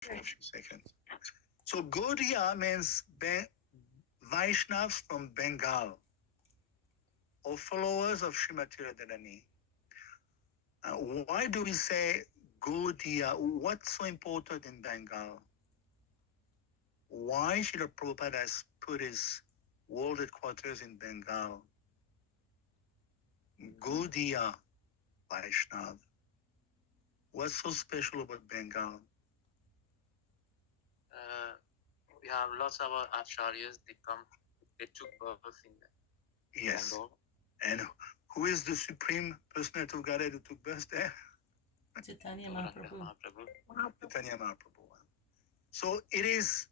for a few seconds. So Gaudiya means Vaishnavas from Bengal, or followers of Srimati Radharani. Why do we say Gaudiya? What's so important in Bengal? Why should Prabhupada has put his world headquarters in Bengal? Gaudiya Vaishnav. What's so special about Bengal? We have lots of acharyas. They took birth in Yes. Bengal. And who is the supreme personality of Godhead who took birth there? Chaitanya Gauranga Mahaprabhu. Mahaprabhu. Chaitanya Mahaprabhu. So it is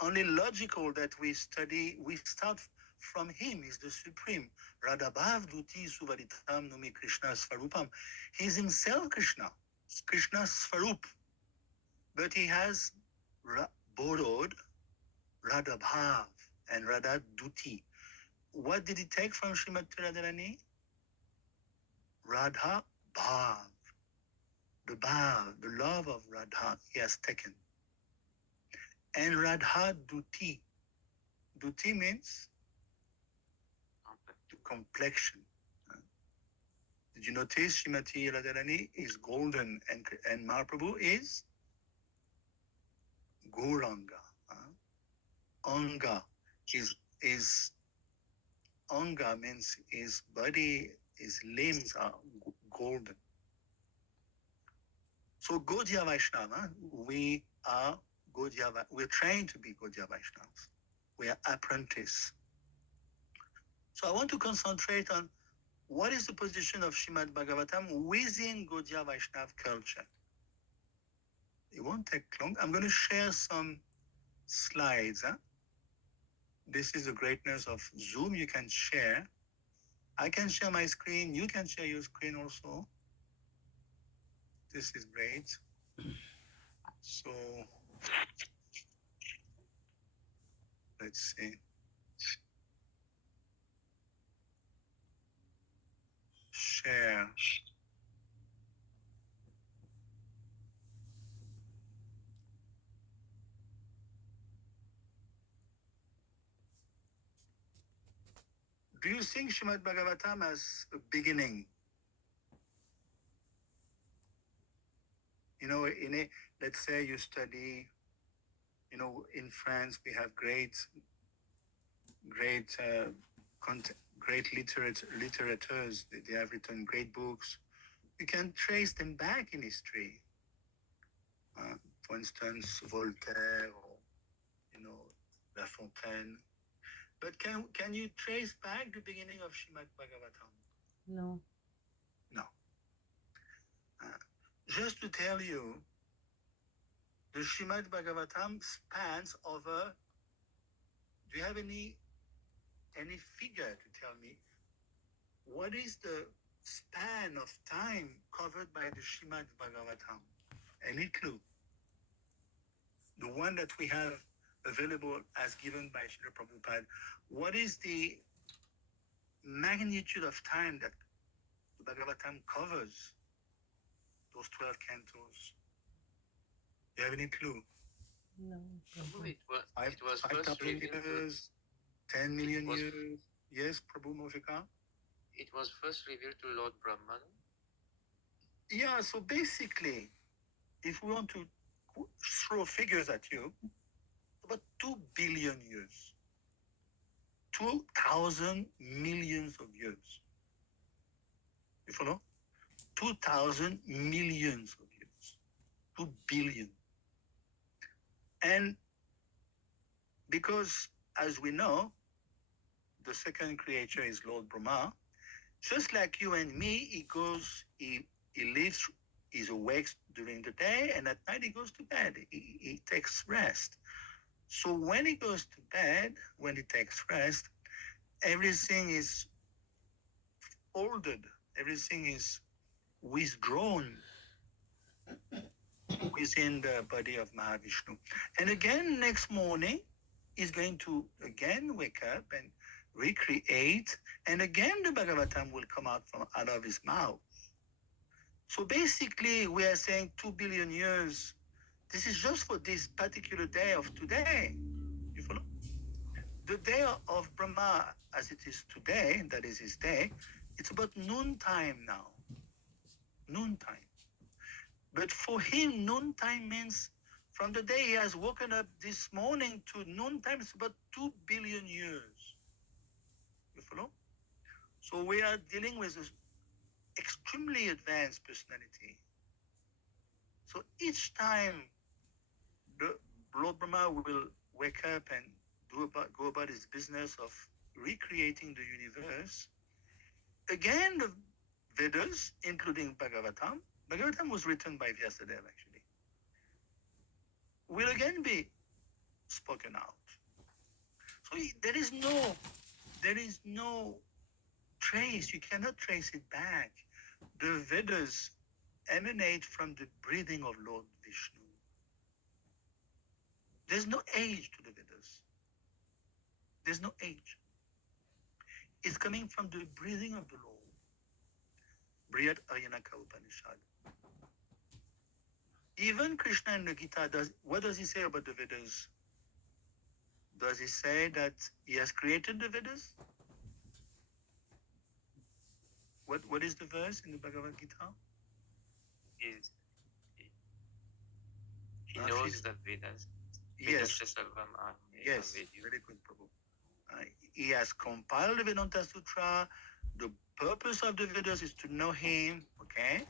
only logical that we start from him. He's the supreme. Radhabhav Duti Suvaritam Numi Krishna Svarupam. He's himself Krishna. Krishna Svarup. But he has borrowed Radhabhav and Radha Duti. What did he take from Srimati Radharani? Radha Bhav. The Bhav, the love of Radha, he has taken. And Radha Duti. Duti means the complexion. Did you notice Srimati Radharani is golden and Mahaprabhu is Gauranga. Anga is Anga means his body, his limbs are golden. So Gaudiya Vaishnava, we are Gaudiya. We're trained to be Gaudiya Vaishnavas. We are apprentice. So I want to concentrate on what is the position of Srimad Bhagavatam within Gaudiya Vaishnava culture. It won't take long. I'm going to share some slides. This is the greatness of Zoom. You can share. I can share my screen. You can share your screen also. This is great. So let's see. Share. Do you think Srimad Bhagavatam has a beginning? You know, let's say you study, in France we have great literators. They have written great books. You can trace them back in history. For instance, Voltaire or La Fontaine. But can you trace back the beginning of Srimad Bhagavatam? No. No. Just to tell you, the Srimad Bhagavatam spans over. Do you have any figure to tell me what is the span of time covered by the Srimad Bhagavatam? Any clue? The one that we have available as given by Srila Prabhupada, what is the magnitude of time that the Bhagavatam covers? Those 12 cantos. Do you have any clue? No. It was 5,000 years, 10 million years. Yes, Prabhu Mojika? It was first revealed to Lord Brahman. Yeah, so basically, if we want to throw figures at you, about 2 billion years. 2,000 millions of years. You follow? 2,000 millions of years. 2 billion. And because, as we know, the second creature is Lord Brahma, just like you and me, he lives, he's awake during the day, and at night he goes to bed. He takes rest. So when he goes to bed, when he takes rest, everything is folded, everything is withdrawn within the body of Mahavishnu. And again, next morning, he's going to again wake up and recreate, and again the Bhagavatam will come out of his mouth. So basically, we are saying 2 billion years This is just for this particular day of today. You follow? The day of Brahma, as it is today, that is his day, it's about noontime now. Noontime. But for him, noontime means from the day he has woken up this morning to noontime, it's about 2 billion years. You follow? So we are dealing with an extremely advanced personality. So each time the Lord Brahma will wake up and go about his business of recreating the universe, again the Vedas, including Bhagavatam was written by Vyasadeva actually, will again be spoken out. So there is no trace. You cannot trace it back. The Vedas emanate from the breathing of Lord Vishnu. There's no age to the Vedas. There's no age. It's coming from the breathing of the Lord. Briyat Aryanaka Upanishad. Even Krishna in the Gita what does he say about the Vedas? Does he say that he has created the Vedas? What is the verse in the Bhagavad Gita? He's, he knows the Vedas. Yes. Vedasya Sarvam Yes. Vedu. Very good, Prabhu. He has compiled the Vedanta Sutra. The purpose of the Vedas is to know him, okay?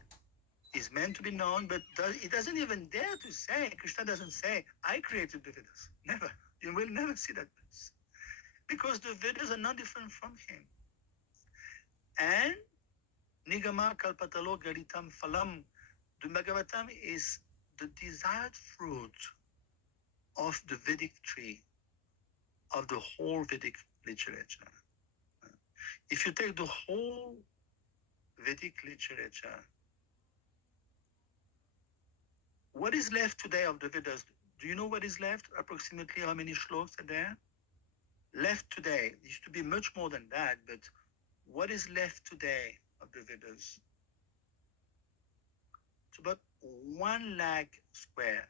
He's meant to be known, but he doesn't even dare to say, Krishna doesn't say, I created the Vedas. Never. You will never see that verse. Because the Vedas are not different from him. And Nigama Kalpatalo Garitam Phalam, the Bhagavatam is the desired fruit of the Vedic tree, of the whole Vedic literature. If you take the whole Vedic literature, what is left today of the Vedas? Do you know what is left? Approximately how many shlokas are there? Left today, it used to be much more than that, but what is left today of the Vedas? It's about 1 lakh square.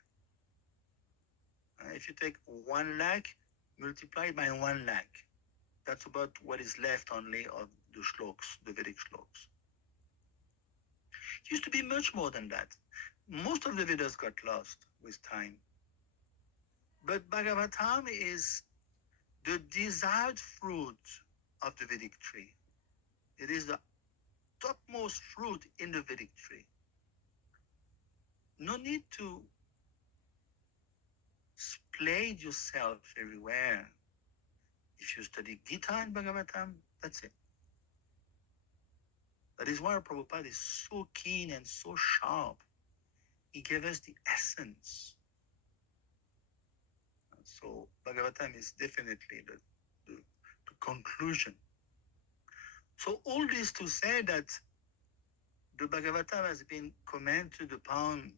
If you take 1 lakh, multiplied by 1 lakh, that's about what is left only of the shlokas, the Vedic shlokas. It used to be much more than that. Most of the Vedas got lost with time. But Bhagavatam is the desired fruit of the Vedic tree. It is the topmost fruit in the Vedic tree. No need to splay yourself everywhere. If you study Gita and Bhagavatam, that's it. That is why Prabhupada is so keen and so sharp. He gave us the essence. So Bhagavatam is definitely the conclusion. So all this to say that the Bhagavatam has been commented upon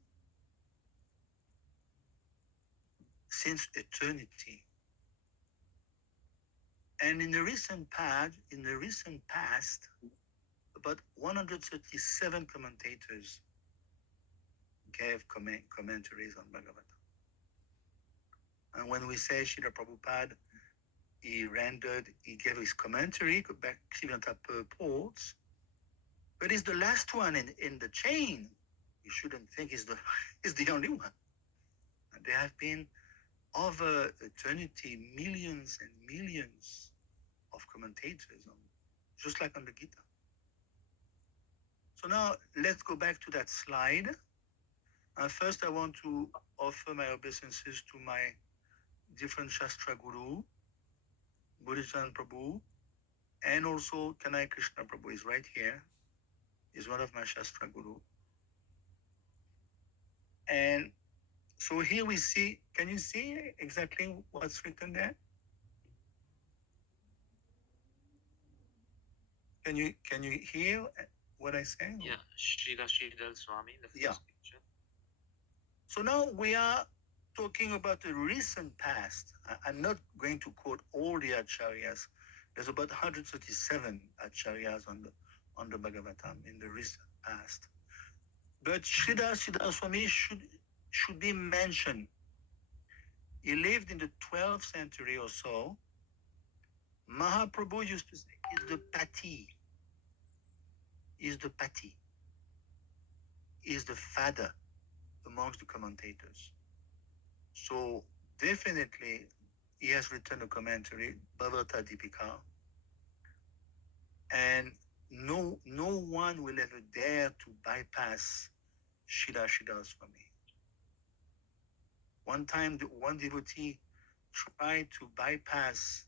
since eternity. And in the recent past, about 137 commentators gave commentaries on Bhagavatam. And when we say Srila Prabhupada, he gave his commentary, Bhaktivedanta purports, but he's the last one in the chain. You shouldn't think he's the only one. And there have been over eternity millions and millions of commentators, just like on the Gita. So now let's go back to that slide. First, I want to offer my obeisances to my different Shastra Guru, Buddhishan Prabhu, and also Kanai Krishna Prabhu is right here. He's one of my Shastra Guru. And so here we see, can you see exactly what's written there? Can you hear what I say? Yeah, Srila Sridhar Swami, the first Yeah. picture. So now we are talking about the recent past. I'm not going to quote all the acharyas. There's about 137 acharyas on the Bhagavatam in the recent past. But Sridhar Swami should be mentioned. He lived in the 12th century or so. Mahaprabhu used to say, is the pati, is the pati, is the father amongst the commentators. So definitely he has written a commentary, Bhagavata Deepika, and no one will ever dare to bypass Srila Sridhar Swami. One time, one devotee tried to bypass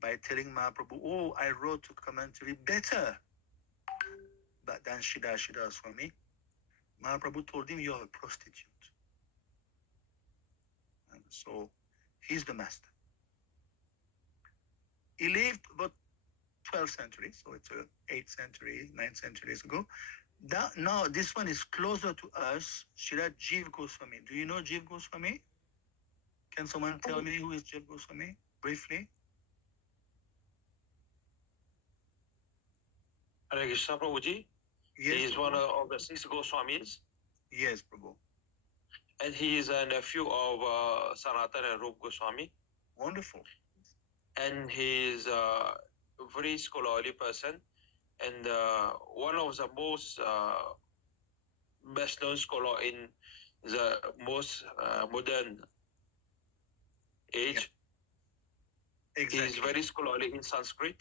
by telling Mahaprabhu, "Oh, I wrote a commentary better than Srila Swami." Mahaprabhu told him, "You're a prostitute." And so he's the master. He lived about 12th century, so it's 8th century, 9th centuries ago. Now this one is closer to us, Srila Jiva Goswami. Do you know Jiva Goswami? Can someone tell me who is Jiva Goswami briefly? Hare Krishna Prabhuji. Yes, He is Prabhu. one of the 6 Goswamis, Yes, Prabhu. and he is a nephew of Sanatana and Rup Goswami. Wonderful. And he is a very scholarly person, and one of the most best known scholar in the most modern age. Exactly. He is very scholarly in Sanskrit.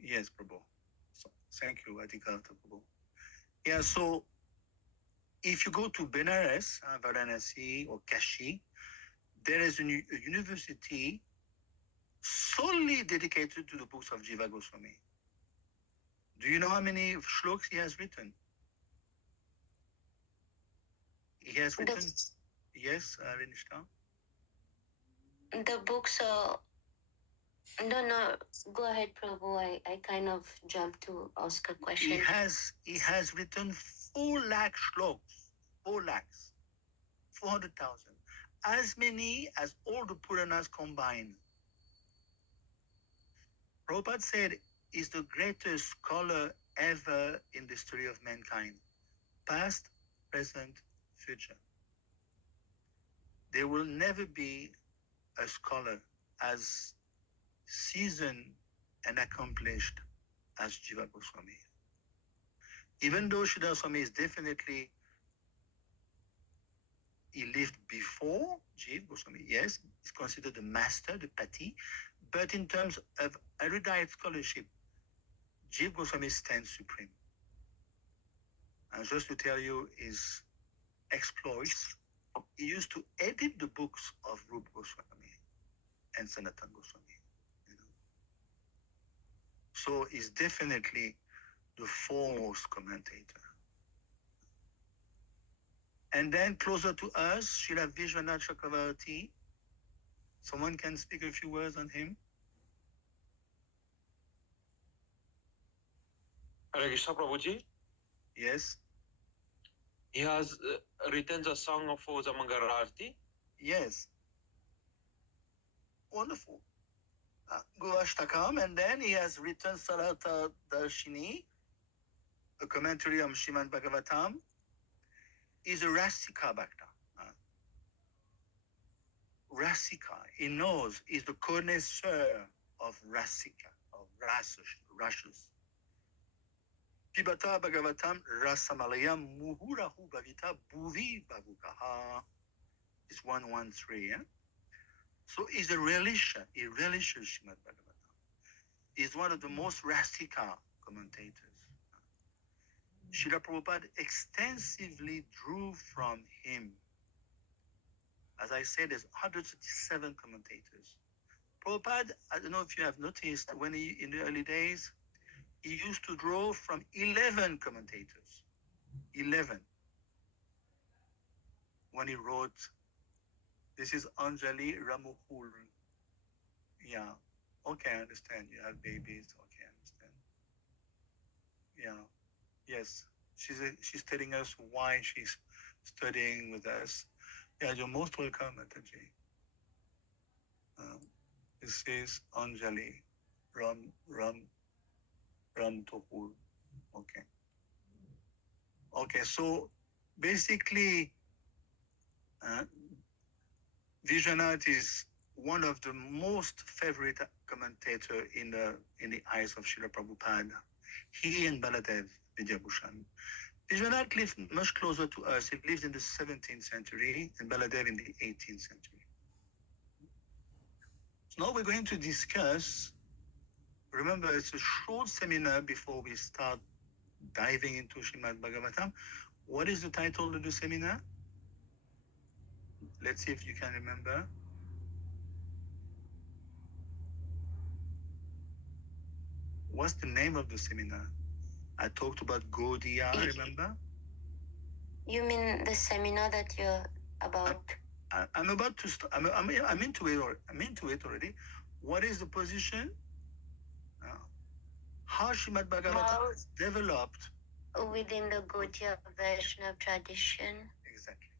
Yes, Prabhu. So, thank you, Adhikata Prabhu. Yeah, so if you go to Benares, Varanasi or Kashi, there is a university solely dedicated to the books of Jiva Goswami. Do you know how many shloks he has written? He has written, yes, Rinishta? The books no, go ahead, Prabhu. I kind of jumped to ask a question. He has written 4 lakh shloks, 4 lakhs, 400,000, as many as all the Puranas combined. Prabhupada said he's the greatest scholar ever in the history of mankind, past, present, future. There will never be a scholar as seasoned and accomplished as Jiva Goswami. Even though Sridhar Swami is definitely, he lived before Jiva Goswami, yes, he's considered the master, the pati, but in terms of erudite scholarship, Jiva Goswami stands supreme. And just to tell you his exploits, he used to edit the books of Rupa Goswami and Sanatana Goswami. You know? So he's definitely the foremost commentator. And then closer to us, Srila Vishwanath Chakravarti. Someone can speak a few words on him? Hare Krishna Prabhuji. Yes. He has written the song for the Mangalarti. Yes. Wonderful. Gurashtakam, and then he has written Sarata Darshini, a commentary on Srimad Bhagavatam. He's a Rasika Bhakta. Rasika, he knows, he's the connoisseur of Rasika, of rasas. Pibata Bhagavatam Rasamalayam Muhurahu Bhavita Bhuvi Bhavukaha. It's 113, yeah? So he's a relisher, he relishes Srimad Bhagavatam. He's one of the most Rasika commentators. Srila Prabhupada extensively drew from him. As I said, there's 137 commentators. Prabhupada, I don't know if you have noticed, when in the early days, he used to draw from 11 commentators. 11. When he wrote, this is Anjali Ramuhul. Yeah. Okay, I understand. You have babies. Okay, I understand. Yeah. Yes. She's telling us why she's studying with us. Yeah, you're most welcome, Mataji. This is Anjali Ram Tohul. Okay. Okay, so basically, Vishwanath is one of the most favorite commentator in the eyes of Srila Prabhupada. He and Baladev Vidyabhushan. Vishwanath lived much closer to us. He lived in the 17th century and Baladev in the 18th century. So now we're going to discuss, remember it's a short seminar before we start diving into Srimad Bhagavatam. What is the title of the seminar? Let's see if you can remember. What's the name of the seminar? I talked about Gaudiya, remember? You mean the seminar that you're about? I'm about to start. I'm into it. I'm into it already. What is the position? How Srimad Bhagavatam is developed Within the Gaudiya Vaishnava tradition. exactly.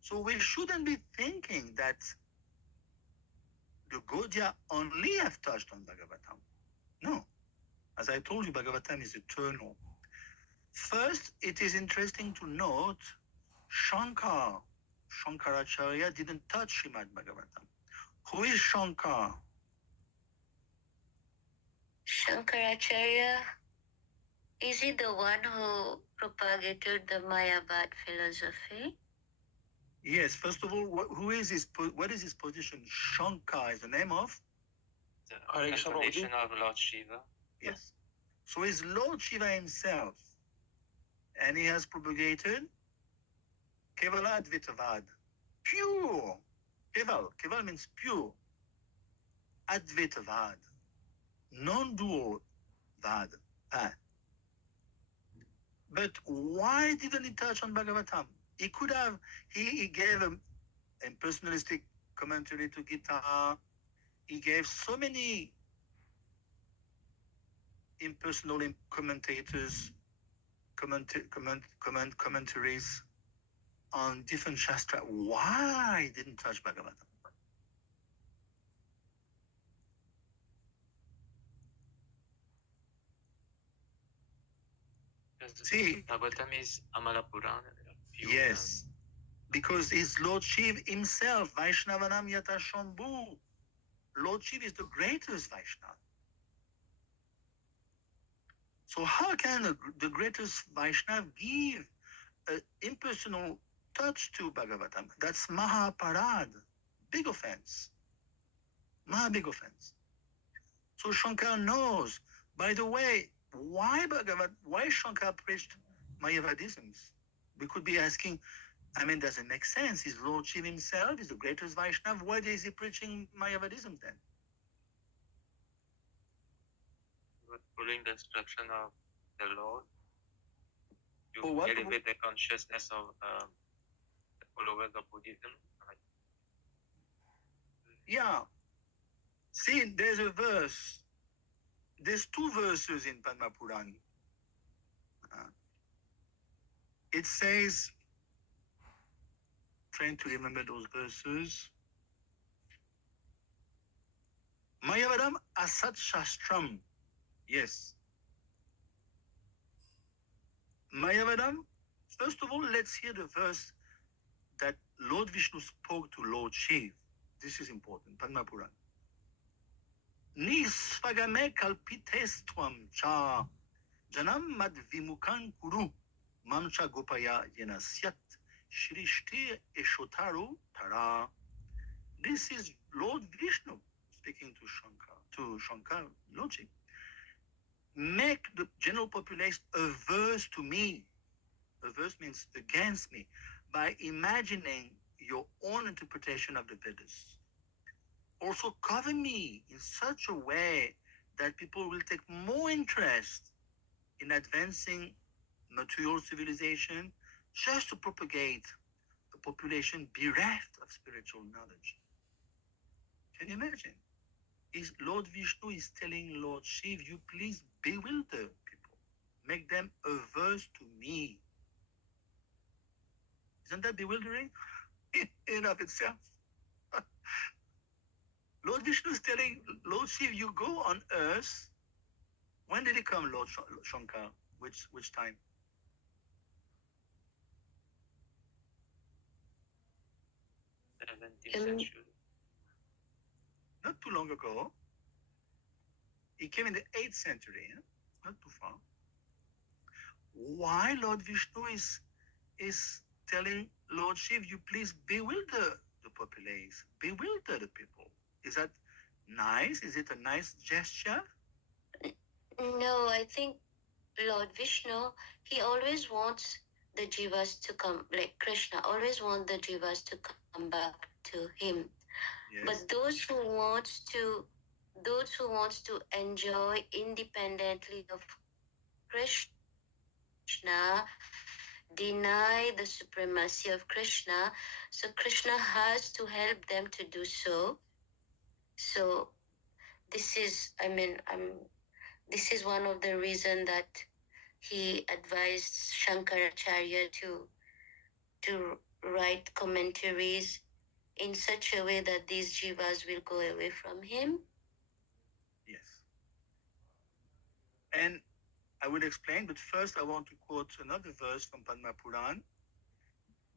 So we shouldn't be thinking that the Gaudiya only have touched on Bhagavatam. No. As I told you, Bhagavatam is eternal. First, it is interesting to note Shankaracharya didn't touch Srimad Bhagavatam. Who is Shankar? Shankaracharya, is he the one who propagated the Mayavad philosophy? Yes, first of all, who is his, what is his position? Shankar is the name of? The Hare Krishna, incarnation of Lord Shiva. Yes. So he's Lord Shiva himself. And he has propagated Kevala Advaitavad. Pure. Keval means pure. Advaitavad. Non-dual Vad. But why didn't he touch on Bhagavatam? He could have, he gave a personalistic commentary to Gita. He gave so many impersonal commentators, commentaries on different Shastra. Why didn't touch Bhagavatam? Because See, Bhagavatam is Amala Purana. pure yes, because his Lord Shiv himself, Vaishnavanam Yata Shambhu. Lord Shiv is the greatest Vaishnava. So how can the greatest Vaishnava give an impersonal touch to Bhagavatam? That's Mahaparad. Big offense. Big offense. So Shankar knows. By the way, why Shankar preached Mayavadisms? We could be asking, does it make sense? Is Lord Shiv himself is the greatest Vaishnava? Why is he preaching Mayavadism then? following the instruction of the Lord to For what? elevate the consciousness of the followers of Buddhism. Yeah. See, there's a verse. There's two verses in Padma Purana. It says, trying to remember those verses. Mayavadam Asat Shastram. Yes. Mayavadam, first of all, let's hear the verse that Lord Vishnu spoke to Lord Shiv. This is important, Padma Purana. Nisvagame kalpitestvam cha janam mad vimukan kuru mamcha gopaya yenasyat shrishti eshotaru tara. This is Lord Vishnu speaking to Shankar, Lord Shiv. Make the general population averse to me. Averse means against me, by imagining your own interpretation of the Vedas. Also cover me in such a way that people will take more interest in advancing material civilization just to propagate a population bereft of spiritual knowledge. Can you imagine? Lord Vishnu is telling Lord Shiv, you please bewilder people. Make them averse to me. Isn't that bewildering in and of itself? Lord Vishnu is telling Lord Shiv, you go on earth. When did he come, Lord Shankar? Which time? 17th Um, century. Not too long ago. He came in the 8th century, not too far. Why Lord Vishnu is telling Lord Shiv, you please bewilder the populace, bewilder the people. Is that nice? Is it a nice gesture? no, I think Lord Vishnu, he always wants the jivas to come, like Krishna always wants the jivas to come back to him. Yes. But those who wants to enjoy independently of Krishna deny the supremacy of Krishna. So Krishna has to help them to do so. So this is, this is one of the reason that he advised Shankaracharya to write commentaries in such a way that these jivas will go away from him. Yes. And I will explain, but first I want to quote another verse from Padma Puran.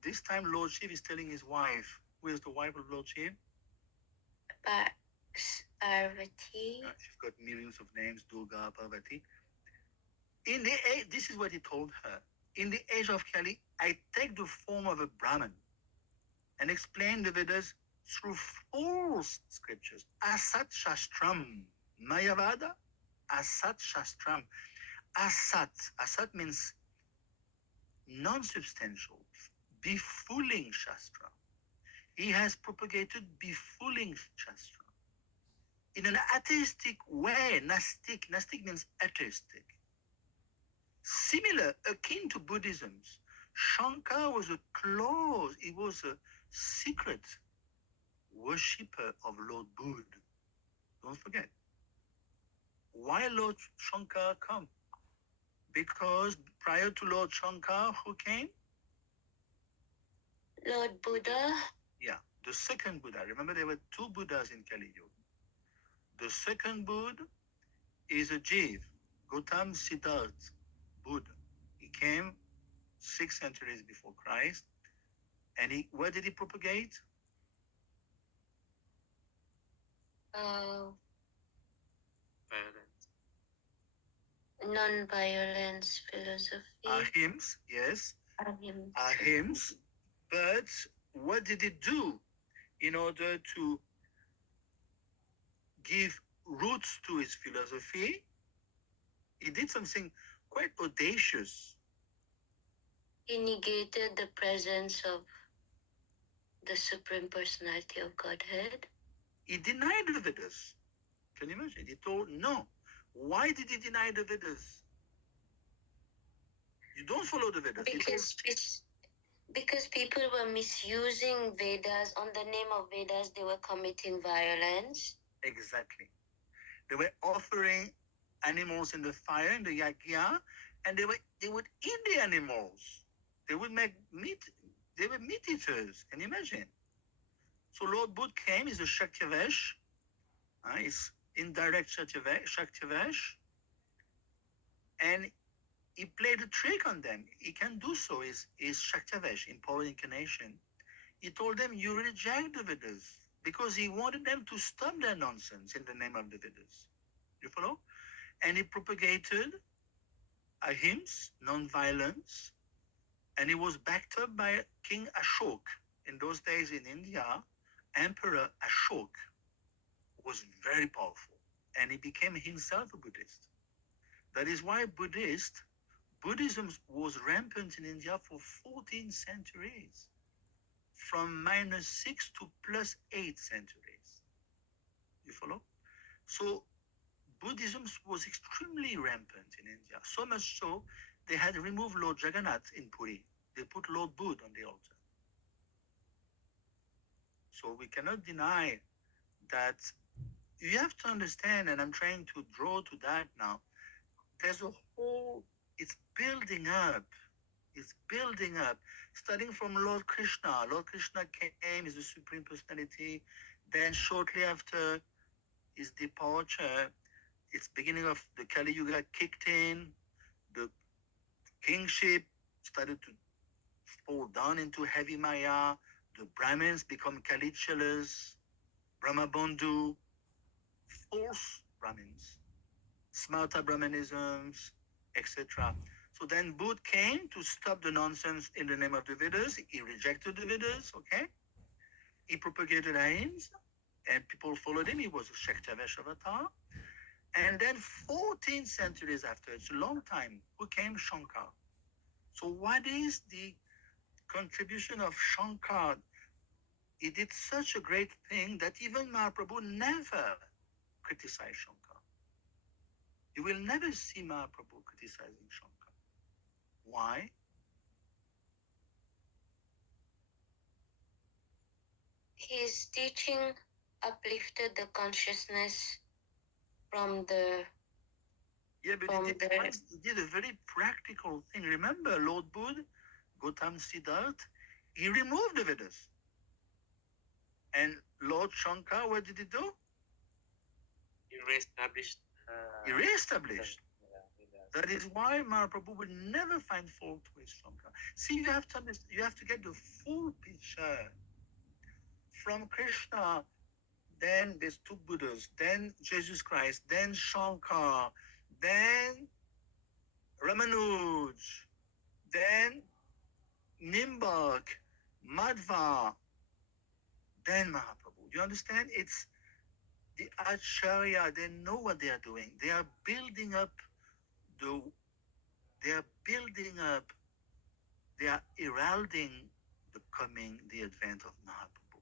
This time Lord Shiv is telling his wife. Who is the wife of Lord Shiv? Parvati. She's got millions of names, Durga, Parvati. This is what he told her. In the age of Kali, I take the form of a Brahmin and explain the Vedas through false scriptures. Asat Shastram. Mayavada, Asat Shastram. Asat means non-substantial, befooling Shastra. He has propagated befooling Shastra in an atheistic way. Nastic means atheistic. Similar, akin to Buddhism. Shankar was he was a secret worshipper of Lord Buddha. Don't forget. Why Lord Shankar come? Because prior to Lord Shankar, who came? Lord Buddha. Yeah, the second Buddha. Remember, there were two Buddhas in Kali Yuga. The second Buddha is a Jiv, Gautam Siddhartha Buddha. He came 6 centuries before Christ. And where did he propagate? Violence. Non-violence philosophy. Ahimsa, yes. Ahimsa. Ahimsa. But what did he do in order to give roots to his philosophy? He did something quite audacious. He negated the presence of the Supreme Personality of Godhead. He denied the Vedas. Can you imagine? He told no. Why did he deny the Vedas? You don't follow the Vedas. Because people were misusing Vedas. On the name of Vedas, they were committing violence. Exactly. They were offering animals in the fire, in the yagya, and they would eat the animals. They would make meat. They were meat eaters. Can you imagine? So Lord Buddha came, he's a Shaktivesh. He's indirect Shaktivesh. And he played a trick on them. He can do so. Is Shaktivesh, empowered incarnation. He told them, you reject the Vedas, because he wanted them to stop their nonsense in the name of the Vedas. You follow? And he propagated ahimsa, non-violence, and he was backed up by King Ashok. In those days in India, Emperor Ashok was very powerful, and he became himself a Buddhist. That is why Buddhism was rampant in India for 14 centuries, from -6 to +8 centuries. You follow? So Buddhism was extremely rampant in India, so much so they had removed Lord Jagannath in Puri. They put Lord Buddha on the altar. So we cannot deny that. You have to understand, and I'm trying to draw to that now, there's a whole, it's building up. It's building up, starting from Lord Krishna. Lord Krishna came, is the Supreme Personality. Then shortly after his departure, it's beginning of the Kali Yuga kicked in. The kingship started to fall down into heavy Maya. The Brahmins become Kalichalas, Brahmabandhu, false Brahmins, Smarta Brahmanisms, etc. So then Buddha came to stop the nonsense in the name of the Vedas. He rejected the Vedas, okay? He propagated Ahimsa, and people followed him. He was a Shaktavesh avatar. And then 14 centuries after, it's a long time, who came? Shankar. So what is the contribution of Shankar? He did such a great thing that even Mahaprabhu never criticized Shankar. You will never see Mahaprabhu criticizing Shankar. Why? His teaching uplifted the consciousness from the Yeah, but from he did a very practical thing. Remember, Lord Buddha, Gautam Siddhartha, he removed the Vedas. And Lord Shankar, what did he do? He reestablished. He reestablished. Yeah, That is why Mahaprabhu will never find fault with Shankar. See, you have to understand, you have to get the full picture. From Krishna, then there's two Buddhas, then Jesus Christ, then Shankar, then Ramanuj, then Nimbak, Madhva, then Mahaprabhu. You understand? It's the Acharya, they know what they are doing. They are building up the, they are building up, they are heralding the advent of Mahaprabhu.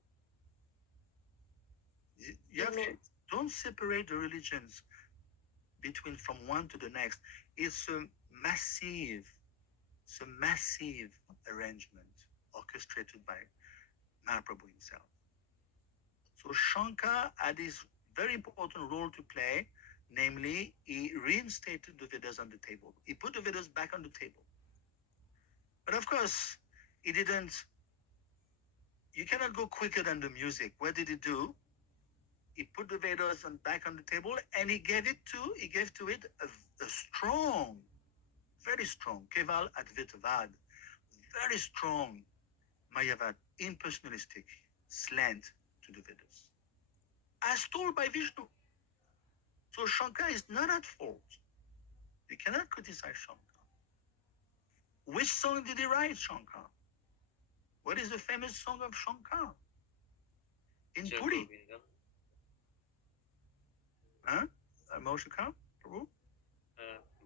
You have to, don't separate the religions between from one to the next. It's a massive arrangement orchestrated by Mahaprabhu himself. So Shankar had this very important role to play, namely, he reinstated the Vedas on the table. He put the Vedas back on the table. But of course, he didn't, you cannot go quicker than the music. What did he do? He put the Vedas back on the table and he gave to it a strong, very strong, Keval Advaitavad, very strong Mayavad, impersonalistic slant to the Vedas, as told by Vishnu. So Shankar is not at fault. You cannot criticize Shankar. Which song did he write, Shankar? What is the famous song of Shankar? In Jai Puri. Govindam. Huh? Moshika? Prabhu?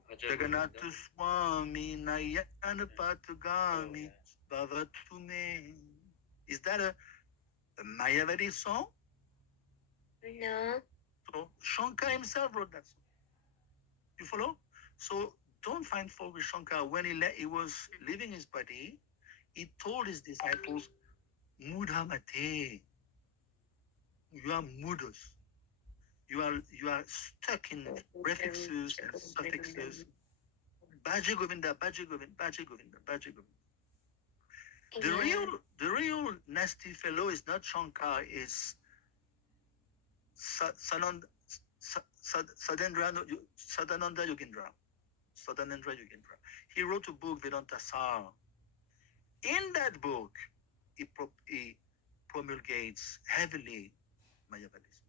Bhaja Jagannath Govindam. Swami Nayana Oh, Patugami yeah. Bhavatume. Is that a Mayavadi song? no. So Shankar himself wrote that song. You follow? So don't find fault with Shankar. When he was leaving his body, he told his disciples, Mudhamate, you are mudas. You are stuck in prefixes and suffixes. Bhaja Govinda, Bhaja Govinda, Bhaja Govinda, Bhaja Govinda. The real nasty fellow is not Shankar, is Sadananda Yogendra. Sadananda Yogendra. He wrote a book, Vedanta Sar. In that book, he promulgates heavily Mayavadism.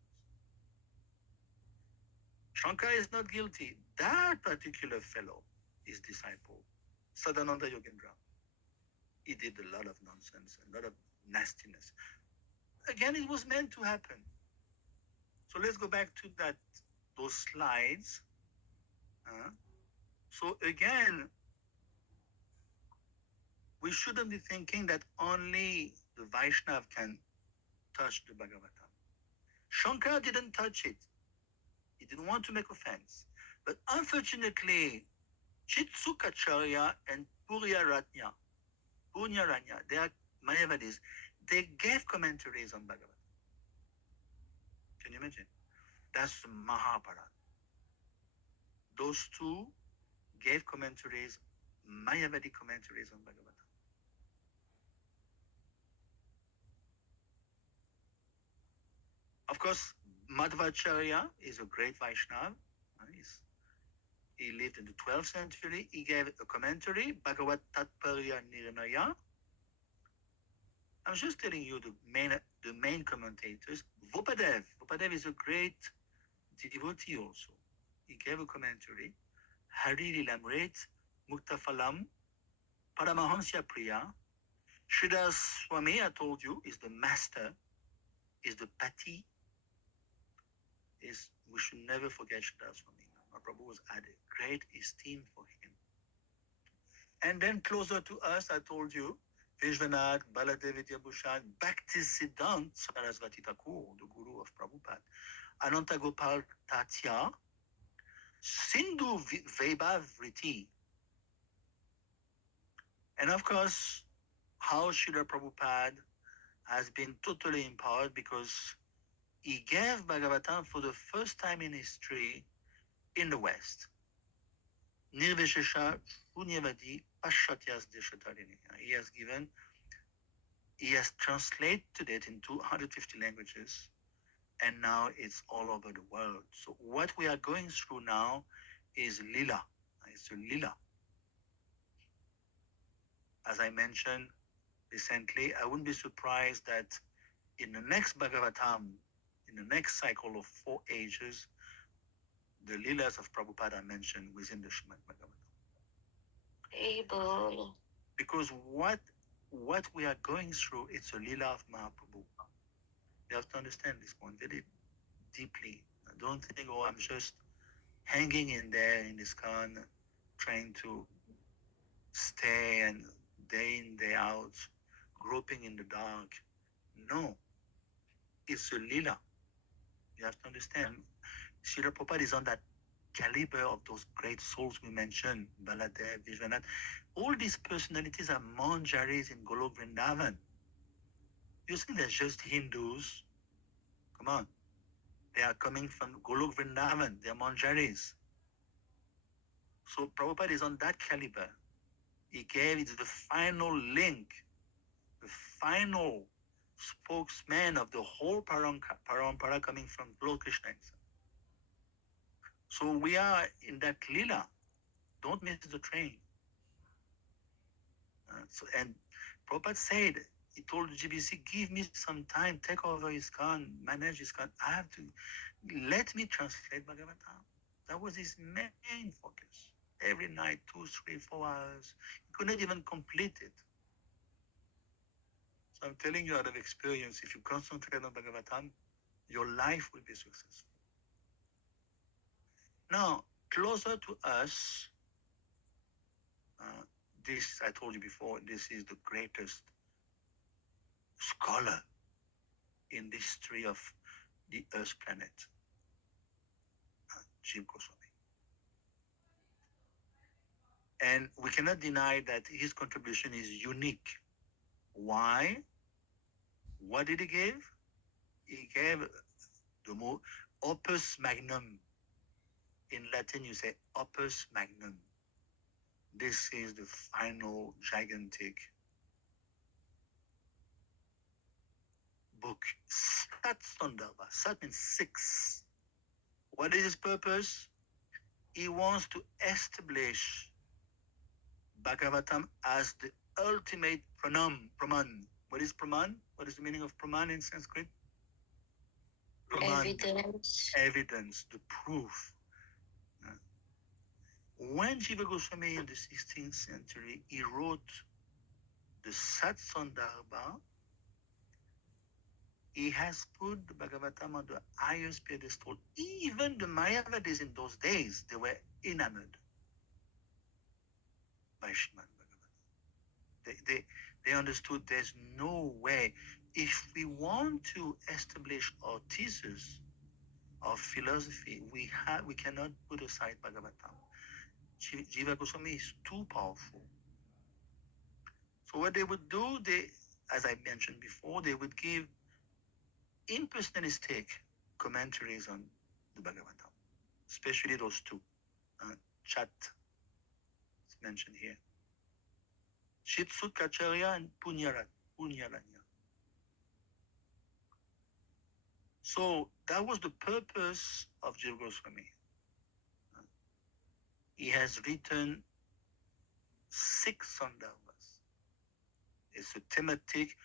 Shankar is not guilty. That particular fellow, his disciple, Sadananda Yogendra, he did a lot of nonsense, a lot of nastiness. Again, it was meant to happen. So let's go back to those slides. So again, we shouldn't be thinking that only the Vaishnav can touch the Bhagavatam. Shankar didn't touch it. He didn't want to make offense. But unfortunately, Chitsukacharya and Punyaranya, they are Mayavadis, they gave commentaries on Bhagavatam. Can you imagine? That's the Mahabharata. Those two gave commentaries, Mayavadi commentaries on Bhagavatam. Of course, Madhvacharya is a great Vaishnava. He lived in the 12th century. He gave a commentary, Bhagavat Tatparya Nirnaya. I'm just telling you the main commentators. Vopadev is a great devotee also. He gave a commentary. Hari Lilamrit, Muktafalam, Paramahamsya Priya, Sridhar Swami, I told you, is the master, is the pati. We should never forget Sridhar Swami. Mahaprabhu was had a great esteem for him. And then closer to us, I told you, Vishwanath, Baladev Vidyabhushan, Bhaktisiddhanta Sarasvati Thakur, the guru of Prabhupada, Ananta Gopal Tatya, Sindhu Vaibhav Vriti. And of course, how Srila Prabhupada has been totally empowered because he gave Bhagavatam for the first time in history in the West. Nirvishesha Punyavadi Paschatyas Deshatarine. He has translated it in 250 languages, and now it's all over the world. So what we are going through now is Lila. It's a Lila. As I mentioned recently, I wouldn't be surprised that in the next Bhagavatam, in the next cycle of 4 ages, the Leelas of Prabhupada are mentioned within the Srimad Bhagavatam. Able. Because what we are going through, it's a Leela of Mahaprabhu. You have to understand this point very deeply. Don't think, oh, I'm just hanging in there in ISKCON, trying to stay and day in, day out, groping in the dark. No, it's a Leela. You have to understand. Srila Prabhupada is on that caliber of those great souls we mentioned, Baladev, Vishwanath. All these personalities are manjaris in Golok Vrindavan. You think they're just Hindus? Come on. They are coming from Golok Vrindavan. They're manjaris. So Prabhupada is on that caliber. He gave it the final link, the final spokesman of the whole parampara coming from Lord Krishna himself. So we are in that lila. Don't miss the train. And Prabhupada said, he told GBC, give me some time, take over ISKCON, manage ISKCON. I have to, let me translate Bhagavatam. That was his main focus. Every night, 2, 3, 4 hours. He could not even complete it. So I'm telling you out of experience, if you concentrate on Bhagavatam, your life will be successful. Now, closer to us, this, I told you before, this is the greatest scholar in the history of the Earth planet, Jiva Goswami. And we cannot deny that his contribution is unique. Why? What did he give? He gave the more opus magnum. In Latin, you say opus magnum. This is the final gigantic book. Sat Sandarbha. Sat means 6. What is his purpose? He wants to establish Bhagavatam as the ultimate praman. What is praman? What is the meaning of praman in Sanskrit? Praman. Evidence, the proof. When Jiva Goswami in the 16th century, he wrote the Sat Sandarbha, he has put the Bhagavatam on the highest pedestal. Even the Mayavadis in those days, they were enamored by Srimad Bhagavatam. They understood there's no way. If we want to establish our thesis, our philosophy, we cannot put aside Bhagavatam. Jiva Goswami is too powerful. So what they would do, as I mentioned before, they would give impersonalistic commentaries on the Bhagavatam, especially those 2. Chat is mentioned here. Shitsukacharya and Punyalanya. So that was the purpose of Jiva Goswami. He has written 6 sandarbhas. It's a thematic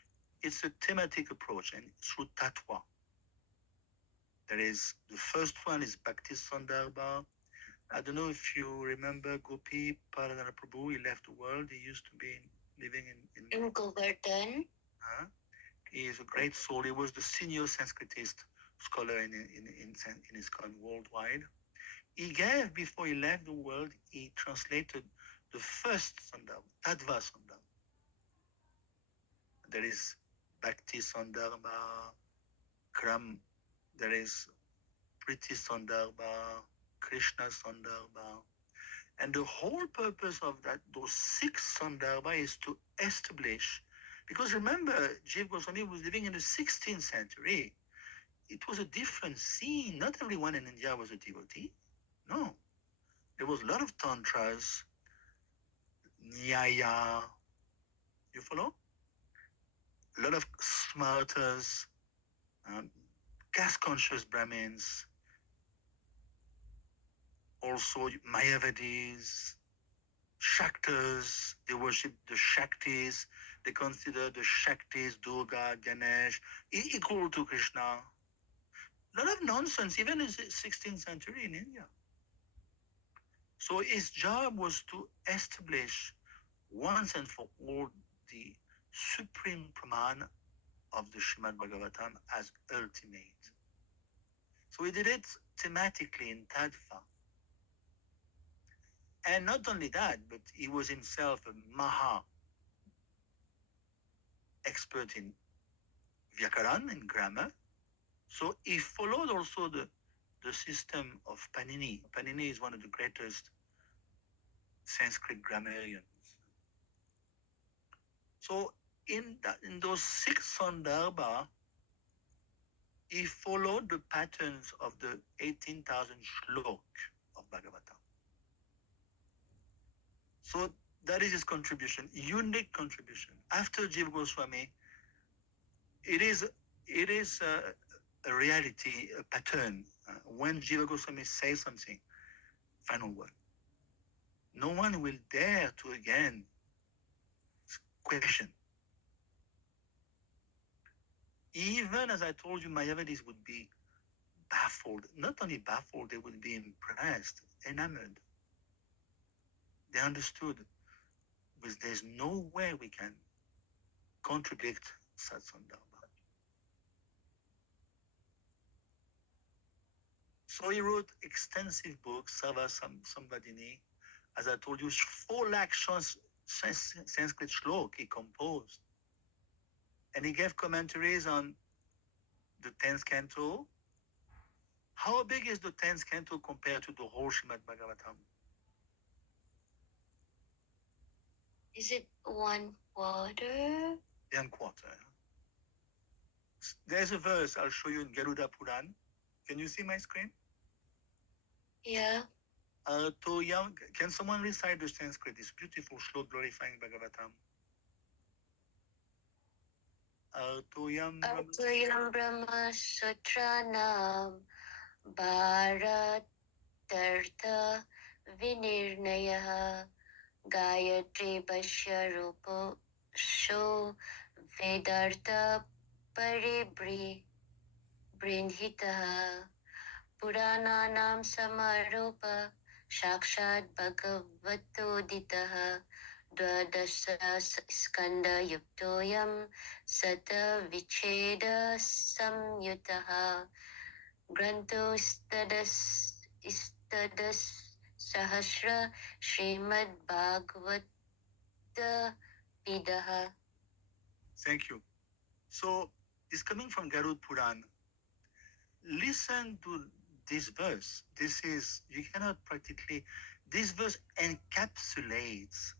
it's a thematic approach, and through Tatwa. There is the first one is Bhakti Sandarbha. I don't know if you remember Gopi Paradana Prabhu. He left the world. He used to be living In Govardhan. He is a great soul. He was the senior Sanskritist scholar in ISKCON worldwide. He gave, before he left the world, he translated the first Sandarbha, Tattva Sandarbha. There is Bhakti Sandarbha, there is Priti Sandarbha, Krishna Sandarbha. And the whole purpose of those 6 Sandarbha is to establish, because remember, Jiva Goswami was living in the 16th century. It was a different scene. Not everyone in India was a devotee. No. There was a lot of tantras, nyaya. You follow? A lot of smarters, caste-conscious Brahmins, also Mayavadis, Shaktas. They worship the Shaktis. They consider the Shaktis, Durga, Ganesh, equal to Krishna. A lot of nonsense, even in the 16th century in India. So his job was to establish once and for all the supreme Praman of the Srimad Bhagavatam as ultimate. So he did it thematically in Tattva. And not only that, but he was himself a Maha expert in Vyakaran, in grammar. So he followed also the system of Panini. Panini is one of the greatest Sanskrit grammarians. So in those 6 Sandarbha, he followed the patterns of the 18,000 shlok of Bhagavatam. So that is his contribution, unique contribution. After Jiva Goswami, it is a reality, a pattern. When Jiva Goswami says something, final word. No one will dare to again question. Even as I told you, Mayavadis would be baffled. Not only baffled, they would be impressed, enamored. They understood, because there's no way we can contradict Satsandarbha. So he wrote extensive books, Sarva Sambhadini. As I told you, 4 lakh Sanskrit shlok he composed. And he gave commentaries on the 10th canto. How big is the 10th canto compared to the whole Srimad Bhagavatam? Is it 1/4? 1/4. There's a verse I'll show you in Garuda Puran. Can you see my screen? Yeah. Can someone recite the Sanskrit, this beautiful shlok glorifying Bhagavatam? Artoyam Artoyam Brahma Sutranam Bharatartha Vinirnaya Gayatri Bhashya Rupo Sho Vedartha Brindhitaha Purananam Samaropa Shakshad Bhagavatoditaha Dwadasa Skanda Yuktoyam Sata Vicheda Samyutaha Granto Istadas Sahasra Srimad Bhagavata Vidaha. Thank you. So it's coming from Garud Puran. Listen to this verse. You cannot practically, this verse encapsulates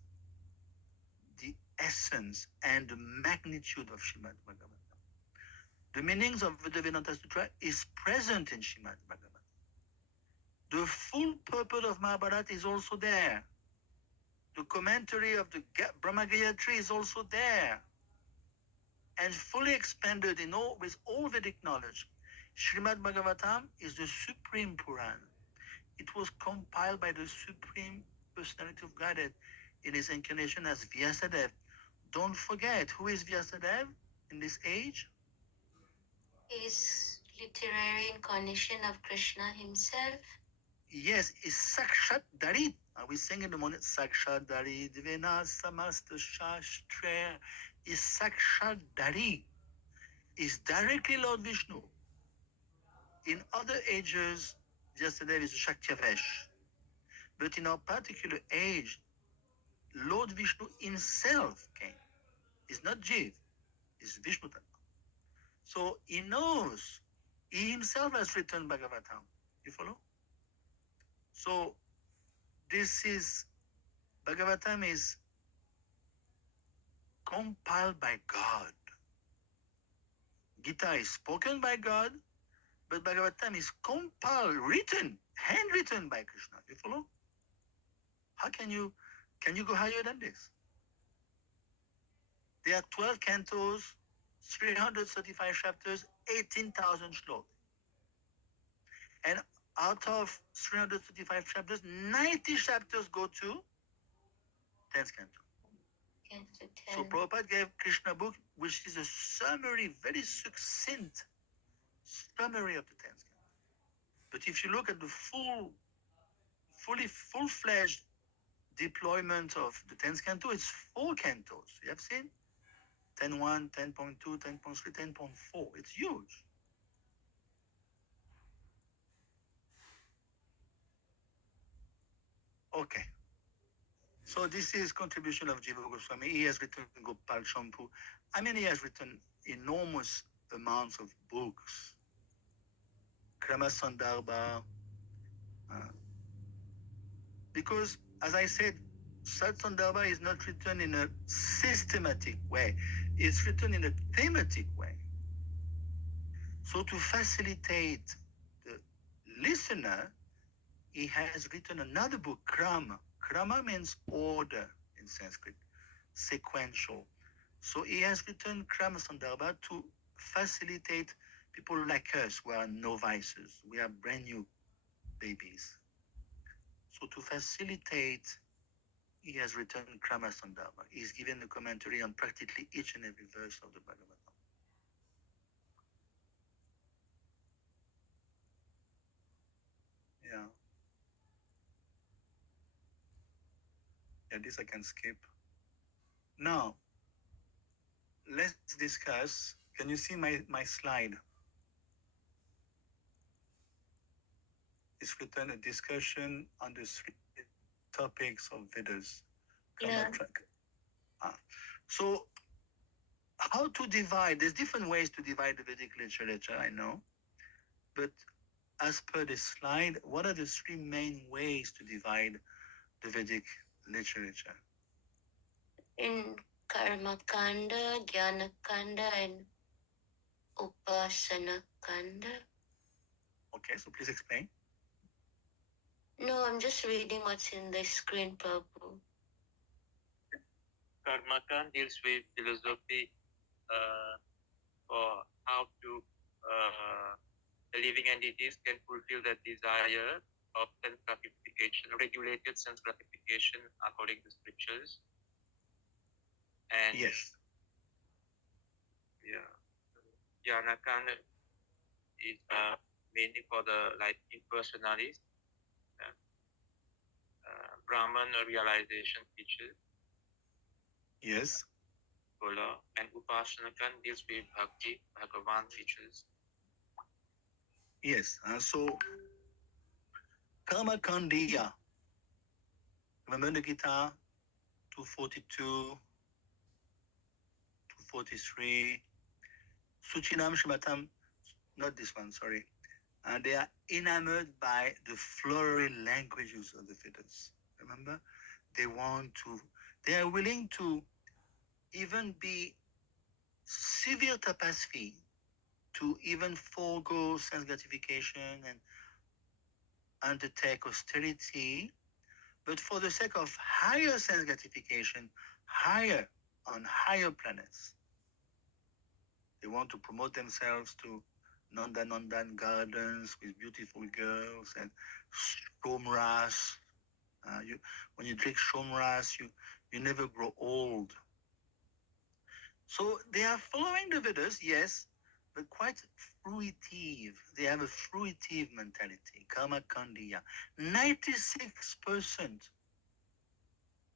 the essence and the magnitude of Srimad Bhagavatam. The meanings of Vedanta Sutra is present in Srimad Bhagavatam. The full purport of Mahabharata is also there. The commentary of the Brahma Gayatri is also there. And fully expanded with all Vedic knowledge. Srimad Bhagavatam is the supreme Puran. It was compiled by the Supreme Personality of Godhead in his incarnation as Vyasadeva. Don't forget, who is Vyasadeva? in this age? Is literary incarnation of Krishna himself. Yes, is Sakshat Darit. We sing in the morning, Sakshat Darit Vena Samasta Shastra. Is Sakshat Darit. Is directly Lord Vishnu. In other ages, yesterday is Shaktivesh. But in our particular age, Lord Vishnu himself came. It's not Jiv, it's Vishnu. So he knows. He himself has written Bhagavatam. You follow? So this is Bhagavatam is compiled by God. Gita is spoken by God, but Bhagavatam is compiled, written, handwritten by Krishna. You follow? How can you go higher than this? There are 12 cantos, 335 chapters, 18,000 shlokas. And out of 335 chapters, 90 chapters go to 10th canto. So Prabhupada gave Krishna book, which is a summary, very succinct summary of the 10th canto. But if you look at the full-fledged deployment of the 10th canto, it's 4 cantos. You have seen? 10.1, 10.2, 10.3, 10.4. It's huge. Okay. So this is contribution of Jiva Goswami. He has written Gopal Champu. I mean, he has written enormous amounts of books. Krama Sandarbha. Because, as I said, Sat Sandarbha is not written in a systematic way. It's written in a thematic way. So to facilitate the listener, he has written another book, Krama. Krama means order in Sanskrit, sequential. So he has written Krama Sandarbha to facilitate people like us who are novices. We are brand new babies. So to facilitate, he has written Krama Sandarbha. He's given a commentary on practically each and every verse of the Bhagavatam. Yeah. Yeah, this I can skip. Now, let's discuss. Can you see my slide? It's written a discussion on the 3 topics of Vedas. Yeah. So, how to divide? There's different ways to divide the Vedic literature, I know. But as per the slide, what are the 3 main ways to divide the Vedic literature? In Karma Kanda, Jnana Kanda, and Upasana Kanda. Okay, so please explain. No, I'm just reading what's in the screen, Prabhu. Karmakan deals with philosophy for how to the living entities can fulfill the desire of sense gratification, regulated sense gratification according to scriptures. And Yes. yeah, Jnanakan is mainly for the like impersonalists, Brahman realization teachers. Yes. And Upasanakan deals with Bhakti, Bhagavan teachers. Yes. So, Karma Kandiya. Remember the Gita 242, 243. Suchinam Shmatam, not this one, sorry. They are enamored by the flowery languages of the Vedas. Remember? They are willing to even be severe tapasvi, to even forego sense gratification and undertake austerity, but for the sake of higher sense gratification, on higher planets. They want to promote themselves to Nandan gardens with beautiful girls and shomras. When you drink shomras, you never grow old. So they are following the Vedas, yes, but quite fruitive. They have a fruitive mentality, karma kandiya. 96%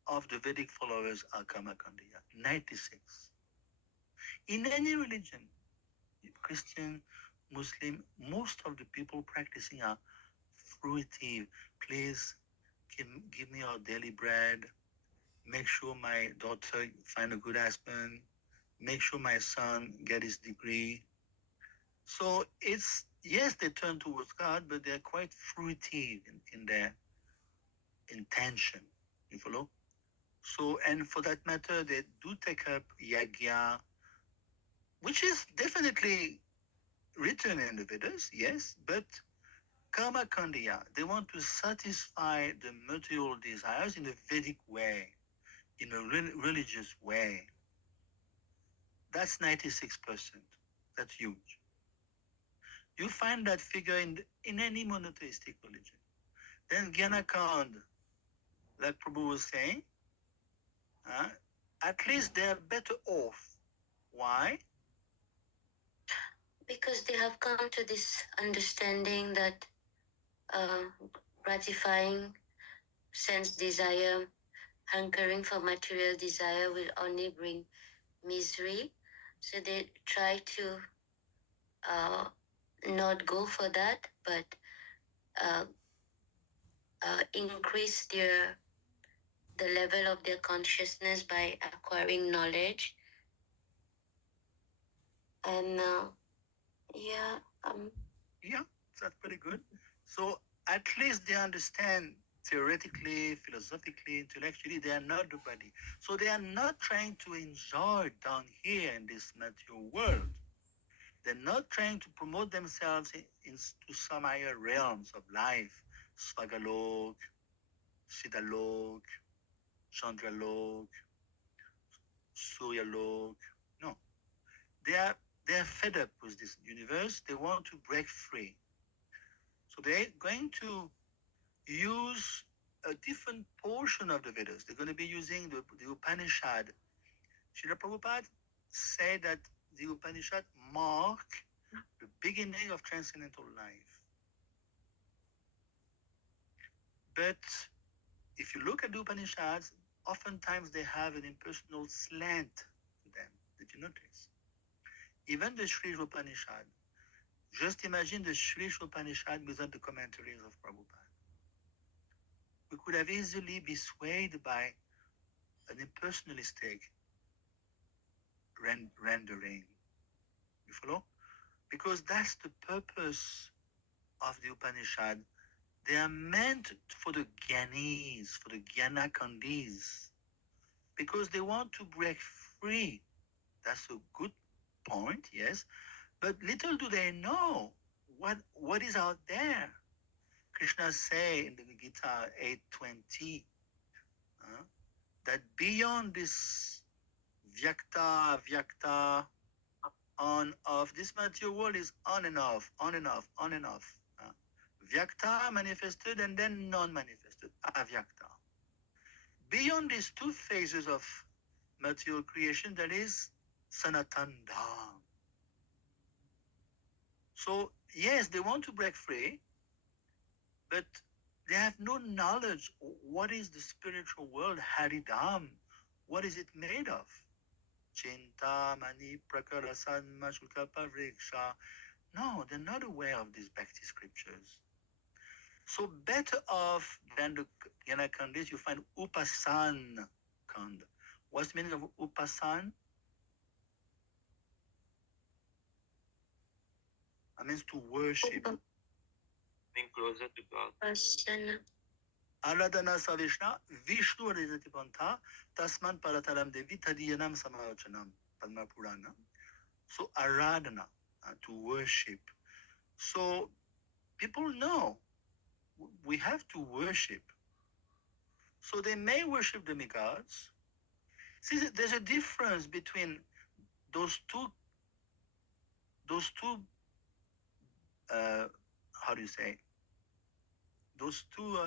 of the Vedic followers are karma kandiya. 96. In any religion, Christian, Muslim, most of the people practicing are fruitive. Please give me our daily bread. Make sure my daughter find a good husband. Make sure my son get his degree. So it's, yes, they turn towards God, but they're quite fruitive in their intention. You follow? So, and for that matter, they do take up yagya, which is definitely written in the Vedas, yes, but karma kandiya, they want to satisfy the material desires in a Vedic way, in a religious way. That's 96%. That's huge. You find that figure in any monotheistic religion. Then Gyanakand, like Prabhu was saying, at least they're better off. Why? Because they have come to this understanding that gratifying sense desire, hankering for material desire will only bring misery. So they try to not go for that, but increase the level of their consciousness by acquiring knowledge. And yeah, Yeah, that's pretty good. So at least they understand theoretically, philosophically, intellectually, they are not the body. So they are not trying to enjoy down here in this material world. They're not trying to promote themselves into some higher realms of life, Svagalok, Siddhalok, Chandralok, Suryalok. No, they're fed up with this universe. They want to break free. So they're going to use a different portion of the Vedas. They're going to be using the Upanishad. Srila Prabhupada said that the Upanishad mark the beginning of transcendental life. But if you look at the Upanishads, oftentimes they have an impersonal slant to them. Did you notice? Even the Sri Upanishad, just imagine the Sri Upanishad without the commentaries of Prabhupada. We could have easily been swayed by an impersonalistic rendering. You follow? Because that's the purpose of the Upanishad. They are meant for the Gyanis, for the Gyanakandis, because they want to break free. That's a good point, yes. But little do they know what is out there. Krishna say in the Gita 8:20 that beyond this vyakta, on off, this material world is on and off, on and off, on and off. Vyakta manifested and then non-manifested, avyakta. Beyond these two phases of material creation, there is Sanatan Dham. So, yes, they want to break free, but they have no knowledge. What is the spiritual world, Haridham? What is it made of? Chintamani Prakarasanma Shukalpa Vriksha. No, they're not aware of these Bhakti scriptures. So better off than the Gyanakandis, you find Upasan Kand. What's the meaning of Upasan? It means to worship. Being closer to God. Asana. Aradhana Savishna, Vishnu Aditati Pantha, Tasman Parataram Devi Tadiyanam Samavachanam, Padma Purana. So Aradhana, to worship. So people know we have to worship. So they may worship demigods. See, there's a difference between those two, how do you say, those two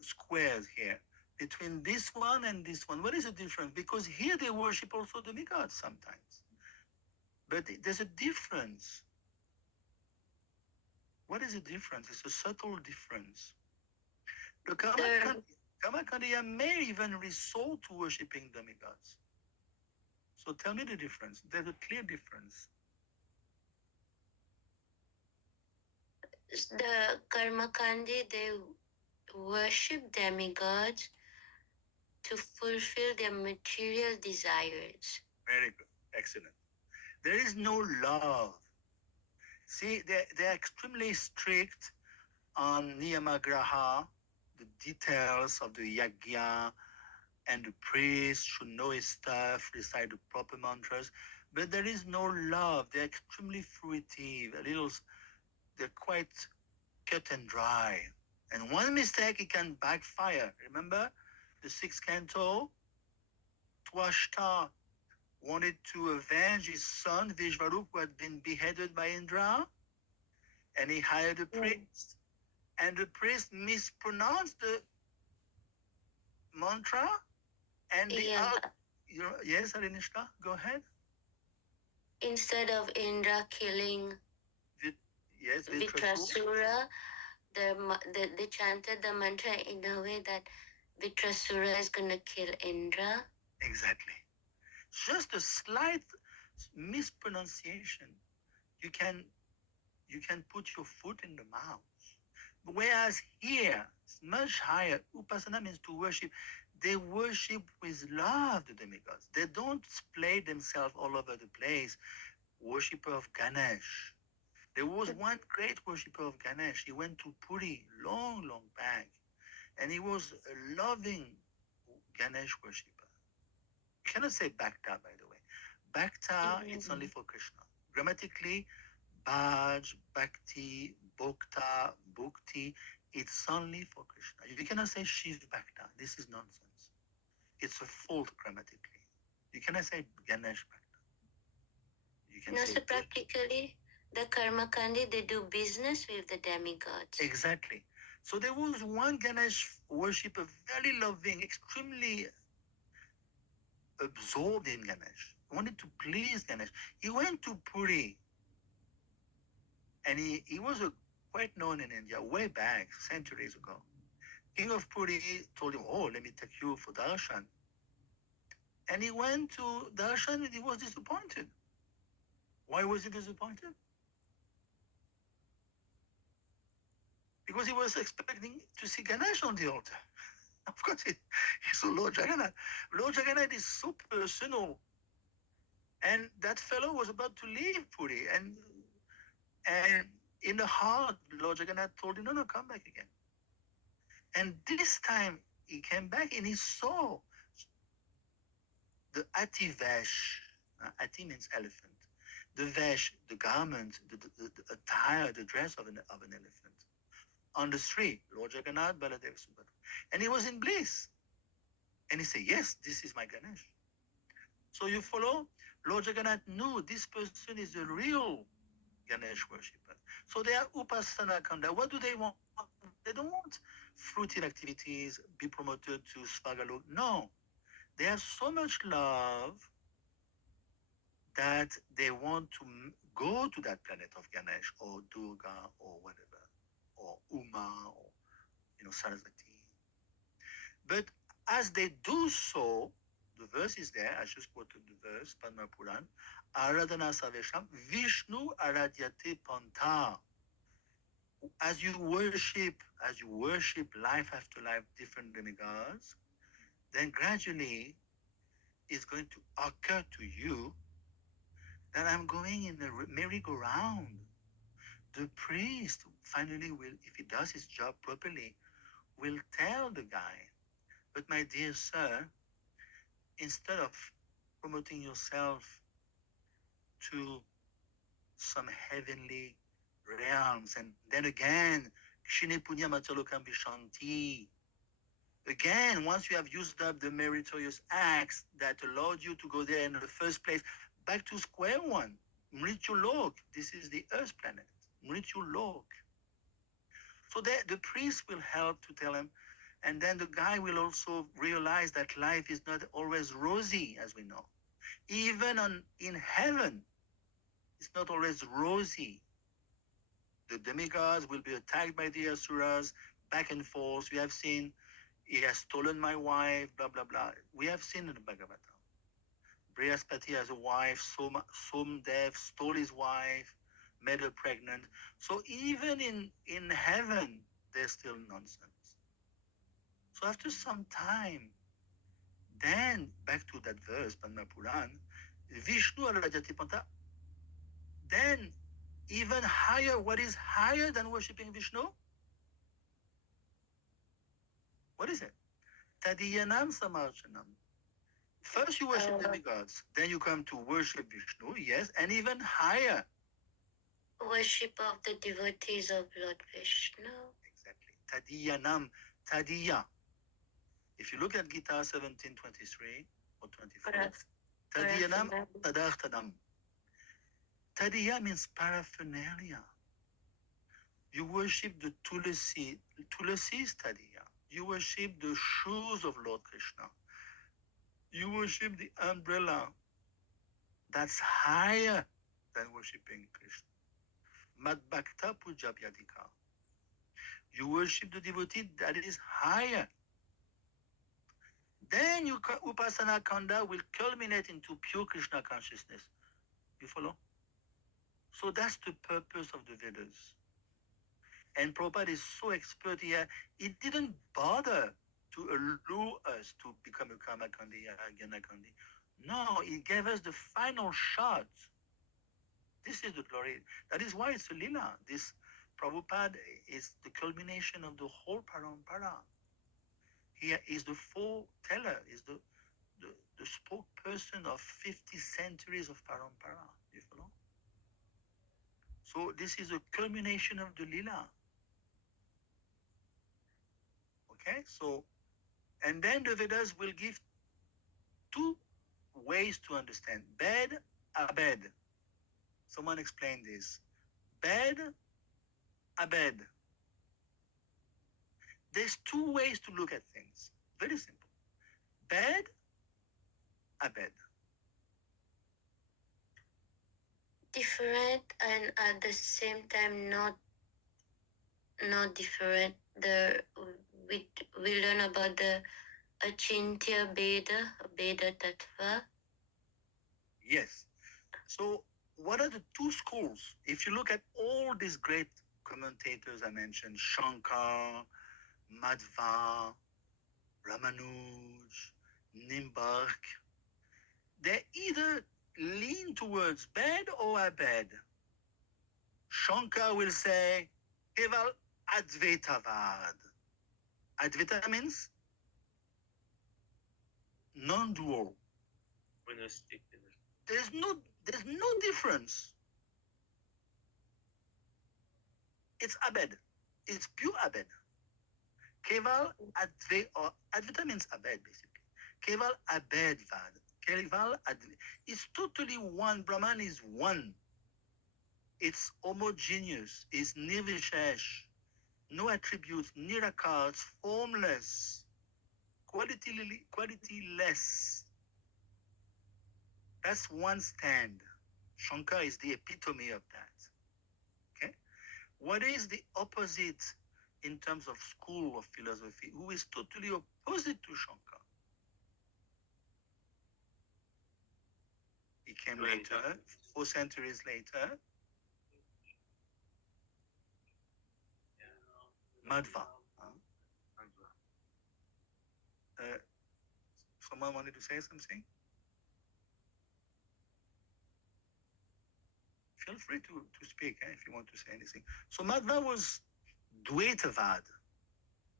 squares here. between this one and this one. What is the difference? Because here they worship also demigods sometimes. But there's a difference. What is the difference? It's a subtle difference. The Karmakandiya may even resort to worshipping demigods. So tell me the difference. There's a clear difference. The Karmakandi, they worship demigods to fulfill their material desires. Very good. Excellent. There is no love. See, they're extremely strict on Niyamagraha, the details of the yagya, and the priest should know his stuff, recite the proper mantras. But there is no love. They're extremely fruitive, they're quite cut and dry. And one mistake, it can backfire. Remember the sixth canto? Twashta wanted to avenge his son Vishvarup, who had been beheaded by Indra, and he hired a priest. And the priest mispronounced the mantra, and yes, Arinishka, go ahead. Instead of Indra killing Vitrasura, they chanted the mantra in a way that Vitrasura is going to kill Indra. Exactly. Just a slight mispronunciation, you can put your foot in the mouth. Whereas here, it's much higher. Upasana means to worship. They worship with love the demigods. They don't splay themselves all over the place. Worshipper of Ganesh. There was one great worshipper of Ganesh. He went to Puri long back, and he was a loving Ganesh worshipper. You cannot say Bhakta, by the way. Bhakta, it's only for Krishna. Grammatically, Bhaj, Bhakti, Bhokta, Bhukti, it's only for Krishna. You cannot say Shiv Bhakta. This is nonsense. It's a fault grammatically. You cannot say Ganesh Bhakta. You can say so practically, the Karmakandi, they do business with the demigods. Exactly. So there was one Ganesh worshipper, very loving, extremely absorbed in Ganesh, wanted to please Ganesh. He went to Puri, and he was quite known in India way back, centuries ago. King of Puri told him, "Oh, let me take you for darshan." And he went to darshan and he was disappointed. Why was he disappointed? Because he was expecting to see Ganesh on the altar. Of course, he saw Lord Jagannath. Lord Jagannath is so personal. And that fellow was about to leave Puri. And in the heart, Lord Jagannath told him, no, come back again. And this time, he came back and he saw the Ati Vesh. Ati means elephant. The Vesh, the garment, the attire, the dress of an elephant. On the street, Lord Jagannath, Baladev, Subhadra. And he was in bliss. And he said, yes, this is my Ganesh. So you follow? Lord Jagannath knew this person is a real Ganesh worshipper. So they are Upasana Kanda. What do they want? They don't want fruitive activities, be promoted to Svagalok. No. They have so much love that they want to go to that planet of Ganesh or Durga or whatever, or Uma or Sarasvati. But as they do so, the verse is there, I just quoted the verse, Padma Puran, Aradhana Savesham, Vishnu Aradyate Panta. As you worship life after life, different demigods, then gradually it's going to occur to you that I'm going in a merry-go-round. The priest finally will, if he does his job properly, will tell the guy, but my dear sir, instead of promoting yourself to some heavenly realms, and then again, Kshine Punya Matalokam Vishanti, again, once you have used up the meritorious acts that allowed you to go there in the first place, back to square one. Mrityu Lok, this is the Earth planet. Mrityu Lok. So the priest will help to tell him, And then the guy will also realize that life is not always rosy, as we know. Even in heaven, it's not always rosy. The demigods will be attacked by the asuras, back and forth. We have seen he has stolen my wife, blah blah blah. We have seen in the Bhagavatam. Brihaspati has a wife, Somdev stole his wife, made her pregnant. So even in heaven, there's still nonsense. So after some time, then back to that verse, Padma Puran, Vishnu Arajatipanta, then even higher, what is higher than worshipping Vishnu? What is it? Tadiyanam Samarchanam. First you worship demigods, then you come to worship Vishnu, yes, and even higher. Worship of the devotees of Lord Vishnu. Exactly. Tadiyanam, Tadiya. If you look at Gita 17:23 or 24, Tadiyanam Tadartadam. Tadiya means paraphernalia. You worship the Tulasi. Tulasi is Tadiya. You worship the shoes of Lord Krishna. You worship the umbrella. That's higher than worshiping Krishna. Madbhakta Pujabhyadika. You worship the devotee, that is higher. Then your Upasana Kanda will culminate into pure Krishna consciousness. You follow? So that's the purpose of the Vedas. And Prabhupada is so expert here, he didn't bother to allure us to become a Karma Kandi or a Jnana Kandi. No, he gave us the final shot. This is the glory. That is why it's a lila. This Prabhupada is the culmination of the whole parampara. He is the foreteller, is the spokesperson of 50 centuries of parampara. You follow? So this is a culmination of the lila. Okay, so, and then the Vedas will give two ways to understand. Bed, abed. Someone explain this. Bed, abed. There's two ways to look at things. Very simple. Bed, abed. Different and at the same time not different. We learn about the Achintya Veda, Veda Tattva. Yes. So what are the two schools? If you look at all these great commentators I mentioned, Shankar, Madhva, Ramanuj, Nimbark, they either lean towards bed or abed. Shankar will say, Keval Advaitavad. Advaita means non-dual. Monistic. There's no difference. It's abed. It's pure abed. Keval Advaita means abed basically. Keval abedvad. Keval it's totally one. Brahman is one. It's homogeneous. It's nirvishesh. No attributes, nirakars, formless, qualityless. That's one stand. Shankar is the epitome of that. Okay? What is the opposite in terms of school of philosophy? Who is totally opposite to Shankar? He came later, 4 centuries later. Madhva. Someone wanted to say something? Feel free to speak if you want to say anything. So Madhva was Dvaitavad.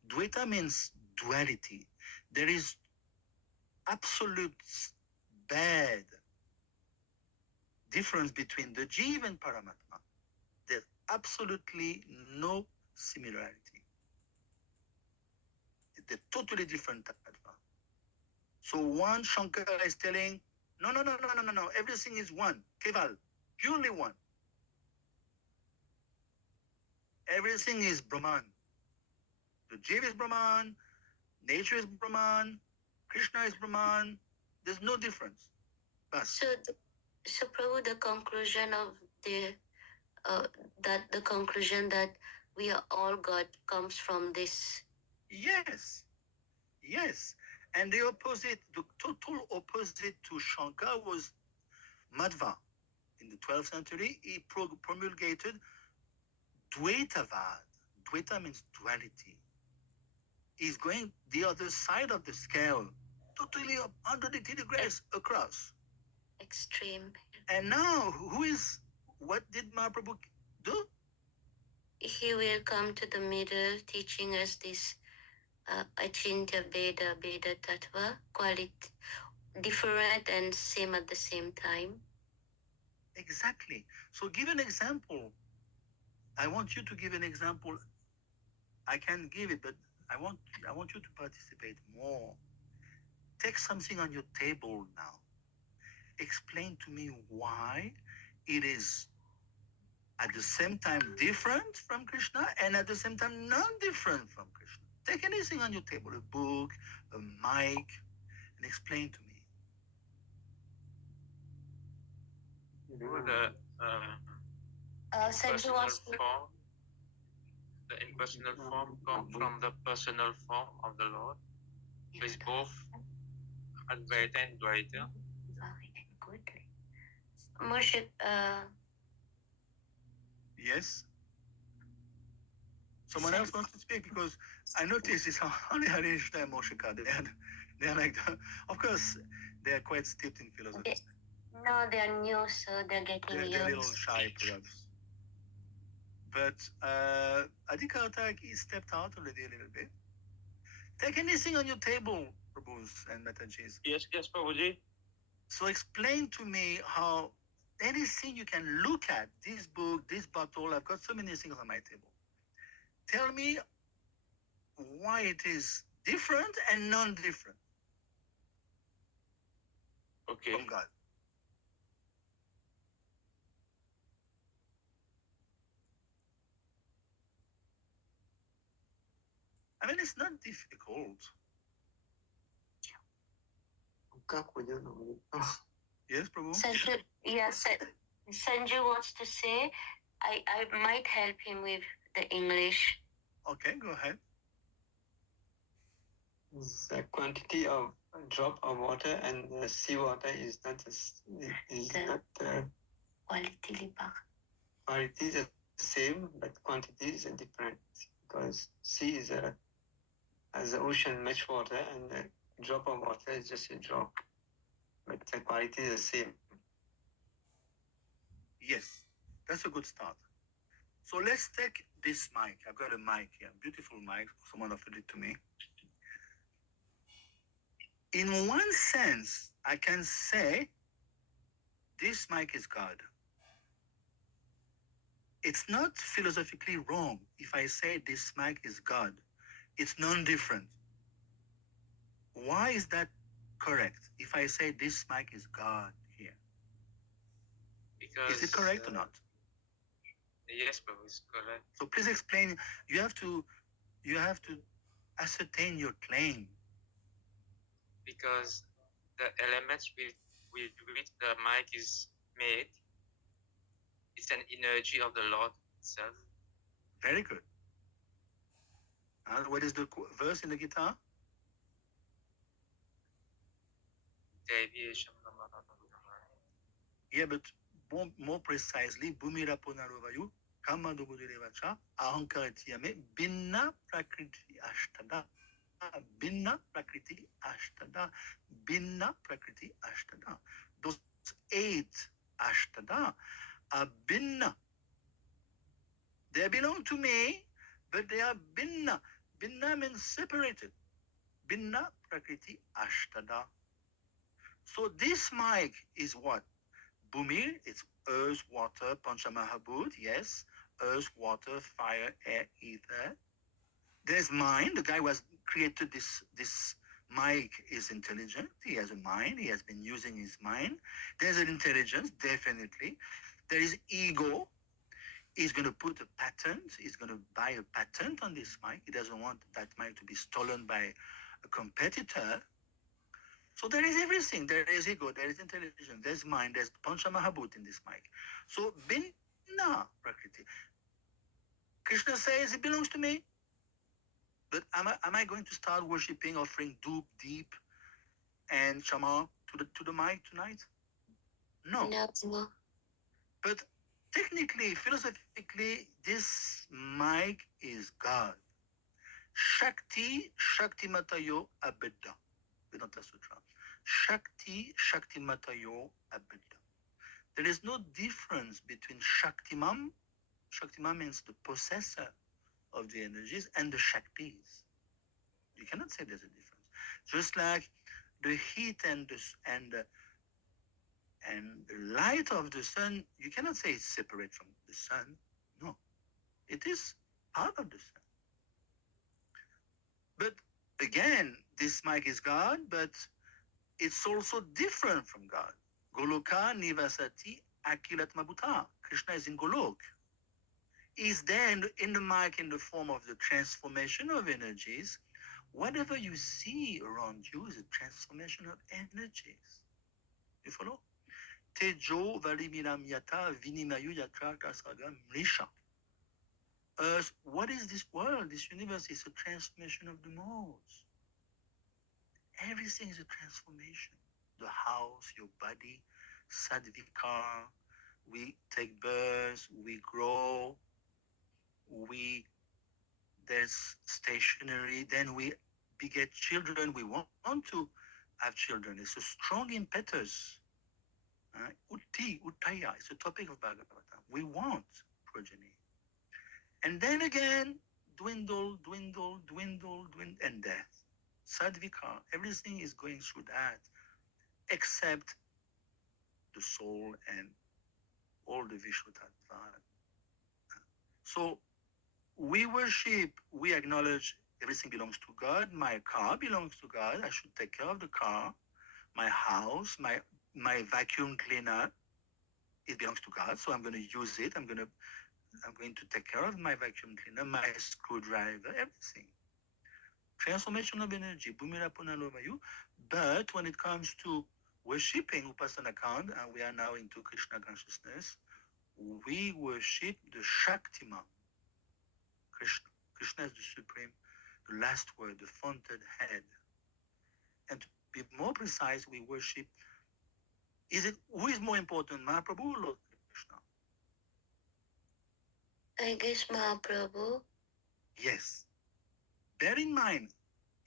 Dvaita means duality. There is absolute bad difference between the Jiva and Paramatma. There's absolutely no similarity. They're totally different tattva. So one Shankara is telling, no, everything is one, Keval, purely one. Everything is Brahman. The Jiva is Brahman, Nature is Brahman, Krishna is Brahman. There's no difference. Bas. So Prabhu, the conclusion of the the conclusion that we are all God comes from this. Yes, yes. And the opposite, the total opposite to Shankar was Madhva. In the 12th century, he promulgated Dvaitavad. Dvaita means duality. He's going the other side of the scale, totally 180 degrees across. Extreme. And now, what did Mahaprabhu do? He will come to the middle, teaching us this Achintya Veda, Veda Tattva, quality, different and same at the same time. Exactly. So give an example. I want you to give an example. I can give it, but I want you to participate more. Take something on your table now. Explain to me why it is at the same time different from Krishna and at the same time non-different from Krishna. Take anything on your table, a book, a mic, and explain to me. The Sanju impersonal wants to. form, the impersonal form comes from the personal form of the Lord. So it's both Advaita and Dvaita. Moshe, Yes? Someone else wants to speak because I noticed it's only Harishna and Moshika. They're like, of course, they're quite steeped in philosophy. no, they're new, so they're getting They're a little used. shy, perhaps. But Adhikar he stepped out already a little bit. Take anything on your table, Prabhus and Matajis. Yes, Prabhuji. So explain to me how anything you can look at, this book, this bottle, I've got so many things on my table. Tell me why it is different and non-different Okay. from God. I mean, it's not difficult. Yes, Prabhu? Sanju, yes, Sanju wants to say, I might help him with the English. Okay, go ahead. The quantity of a drop of water and the seawater is not Quality quality is the same, but quantity is different because sea is as the ocean much water and a drop of water is just a drop, but the quality is the same. Yes, that's a good start. So let's take this mic. I've got a mic here, beautiful mic. Someone offered it to me. In one sense, I can say this mic is God. It's not philosophically wrong if I say this mic is God. It's non-different. Why is that correct if I say this mic is God here? Because Is it correct or not? Yes, Prabhu, it's correct. So please explain. You have to ascertain your claim. Because the elements with which the mic is made, it's an energy of the Lord itself. Very good. And what is the verse in the guitar? Deviation. Yeah, but more precisely, Bhumira Punarovayu, Kamadobudevacha, Ahankaratiyame, Binna Prakriti Ashtada. Binna Prakriti Ashtada. Binna Prakriti Ashtada. Those 8 Ashtada are Binna. They belong to me, but they are Binna. Binna means separated. Binna Prakriti Ashtada. So this mic is what? Bhumir, it's earth, water, Panchamahabhut, yes. Earth, water, fire, air, ether. There's mind. The guy who has created this mic is intelligent. He has a mind. He has been using his mind. There's an intelligence, definitely. There is ego. He's going to put a patent. He's going to buy a patent on this mic. He doesn't want that mic to be stolen by a competitor. So there is everything. There is ego, there is intelligence, there's mind, there's Pancha Mahabhut in this mic. So Binna Prakriti. Krishna says it belongs to me. But am I going to start worshipping, offering dup, deep, and shama to the mic tonight? No. No. But technically, philosophically, this mic is God. Shakti, Shakti Matayo Abedda. Vedanta Sutra. Shakti, Shakti Matayo Abedda. There is no difference between Shaktimam. Shaktimam means the possessor of the energies, and the Shaktis. You cannot say there's a difference. Just like the heat and the light of the sun, you cannot say it's separate from the sun. No, it is part of the sun. But again, this mic is God, but it's also different from God. Goloka Nivasati Akilatma Bhuta. Krishna is in Golok. He's there in the mic in the form of the transformation of energies. Whatever you see around you is a transformation of energies. You follow? Tejo Valimilam Yata Vinimayu Yatra Kasagam Mrisha. What is this world? This universe is a transformation of the modes. Everything is a transformation. The house, your body, sadvikar, we take birth, we grow, there's stationary, then we beget children, we want to have children. It's a strong impetus. Utti, Uttaya, it's a topic of Bhagavatam. We want progeny. And then again, dwindle, and death. Sadvika, everything is going through that, except the soul and all the Vishnu Tattva. So we worship, we acknowledge everything belongs to God. My car belongs to God. I should take care of the car. My house, my vacuum cleaner, it belongs to God. So I'm going to use it. I'm going to take care of my vacuum cleaner, my screwdriver, everything. Transformation of energy, Bhumira Punalovayu. But when it comes to worshipping Upasana account, and we are now into Krishna consciousness, we worship the Shaktiman. Krishna. Krishna is the supreme, the last word, the fountain head. And to be more precise, we worship. Who is more important, Mahaprabhu or Lord Krishna? I guess Mahaprabhu. Yes. Bear in mind,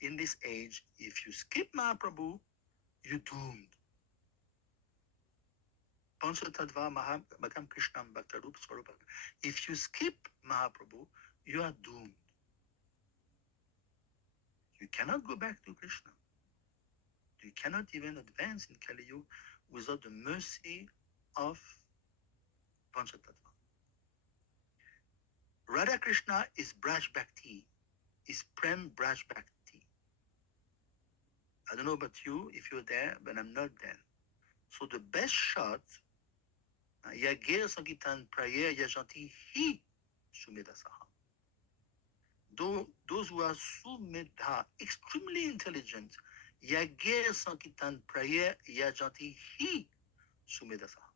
in this age, if you skip Mahaprabhu, you're doomed. Panchatattva Maham Krishnam Bhaktarup Swarupa. If you skip Mahaprabhu, you are doomed. You cannot go back to Krishna. You cannot even advance in Kali Yuga without the mercy of Panchatattva. Radha Krishna is Braj Bhakti, is Prem Braj Bhakti. I don't know about you, if you're there, but I'm not there. So the best shot, Yagir Sankitan Prayer Yajanti Hi Sumedasaha. Those who are Sumedha, extremely intelligent, Yagir Sankitan Prayer Yajanti Hi Sumedasaha.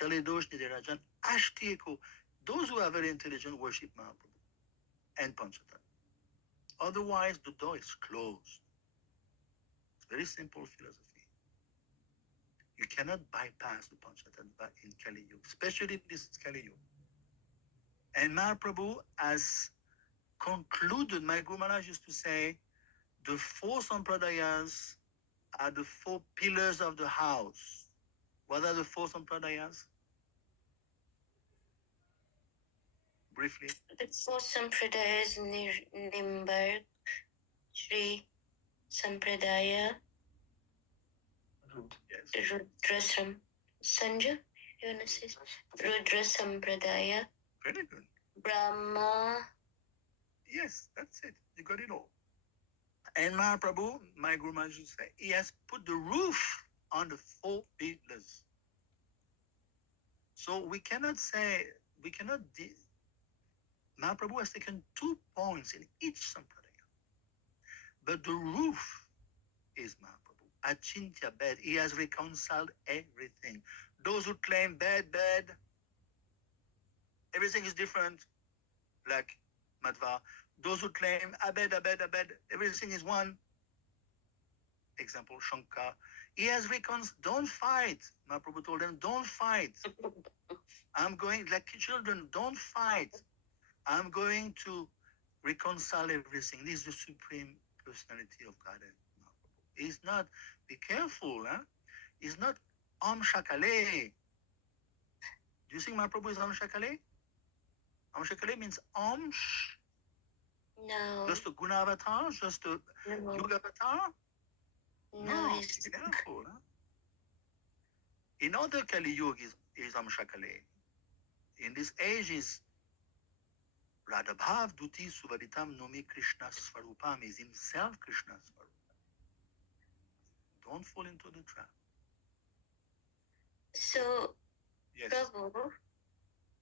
Kaledosh Niderajan Ashtieko. Those who are very intelligent worship Mahaprabhu and Panchatattva. Otherwise, the door is closed. It's very simple philosophy. You cannot bypass the Panchatattva in Kali Yuga, especially this Kali Yuga. And Mahaprabhu has concluded, my Guru Maharaj used to say, the four sampradayas are the four pillars of the house. What are the four sampradayas? Briefly. The four Sampradayas, Nimbark, Sri Sampradaya, Yes. Rudrasam. Sanju, you want to say? Rudra Sampradaya, Very good. Brahma. Yes, that's it. You got it all. And Mahaprabhu, my Guru Maharaj used to say, he has put the roof on the four pillars. So we cannot say, Mahaprabhu has taken 2 points in each sampradaya. but the roof is Mahaprabhu. Achintya bed, he has reconciled everything. Those who claim bed, everything is different, like Madhva. Those who claim abed, everything is one. Example, Shankar. He has reconciled. Don't fight. Mahaprabhu told them, don't fight. I'm going, like children, don't fight. I'm going to reconcile everything. This is the supreme personality of Godhead. He's not, be careful, huh? He's not Om Shakale. Do you think Mahaprabhu is Om Shakale? Om Shakale means Om Sh, No. just a Guna avatar, just a No. Yoga avatar? No, Be he's careful, huh? In other Kali Yuga is Om Shakale. In this age is Radhabhav Duti Suvaditam Nomi Krishna Svarupam, is himself Krishna Svarupam. Don't fall into the trap. So, Yes. Prabhu,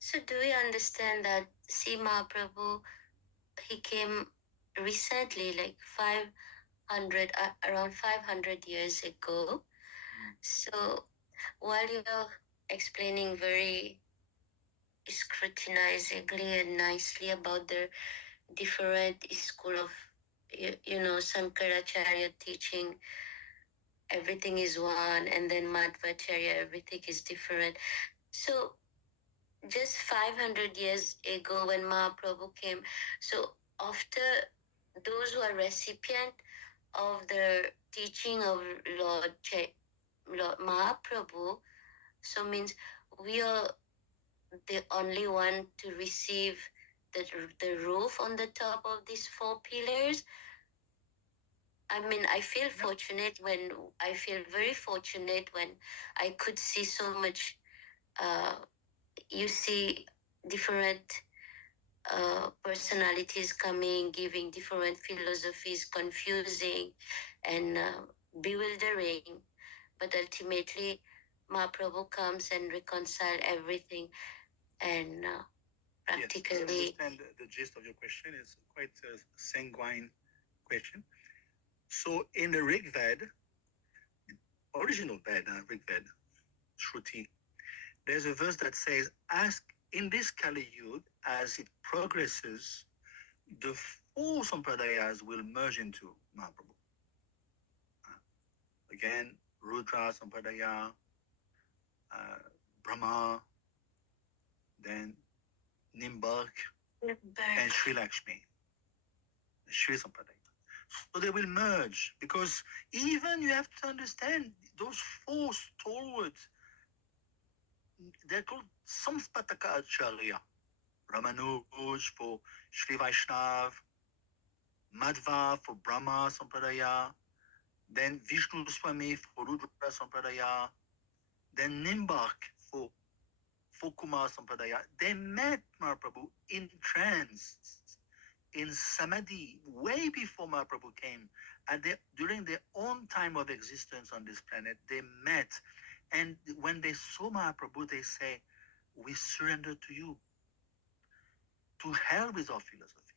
so do we understand that Sima Prabhu, he came recently, like 500, around 500 years ago. So, while you're explaining very scrutinizingly and nicely about the different school of, you know, Sankaracharya teaching, everything is one, and then Madhvacharya, everything is different. So, just 500 years ago when Mahaprabhu came, so after those who are recipient of the teaching of Lord Mahaprabhu, so means we are the only one to receive the roof on the top of these four pillars. I mean, I feel very fortunate when I could see so much. You see different personalities coming, giving different philosophies, confusing and bewildering. But ultimately, Mahaprabhu comes and reconcile everything, and practically. Yes, I understand the gist of your question. It's quite a sanguine question. So in the Rig Ved, original Ved, Rig Ved, Shruti, there's a verse that says, ask in this Kali Yuga, as it progresses, the four sampradayas will merge into Mahaprabhu. Again, Rudra Sampradaya, Brahma, then Nimbak, and Sri Lakshmi, Sri Sampradaya. So they will merge, because even you have to understand those four stalwarts, they're called Samspataka Acharya. Ramanuj for Sri Vaishnav, Madhva for Brahma Sampradaya, then Vishnu Swami for Rudra Sampradaya, then Nimbak for Kumar Sampradaya. They met Mahaprabhu in trance, in Samadhi, way before Mahaprabhu came. During their own time of existence on this planet, they met. And when they saw Mahaprabhu, they say, we surrender to you. To hell with our philosophy.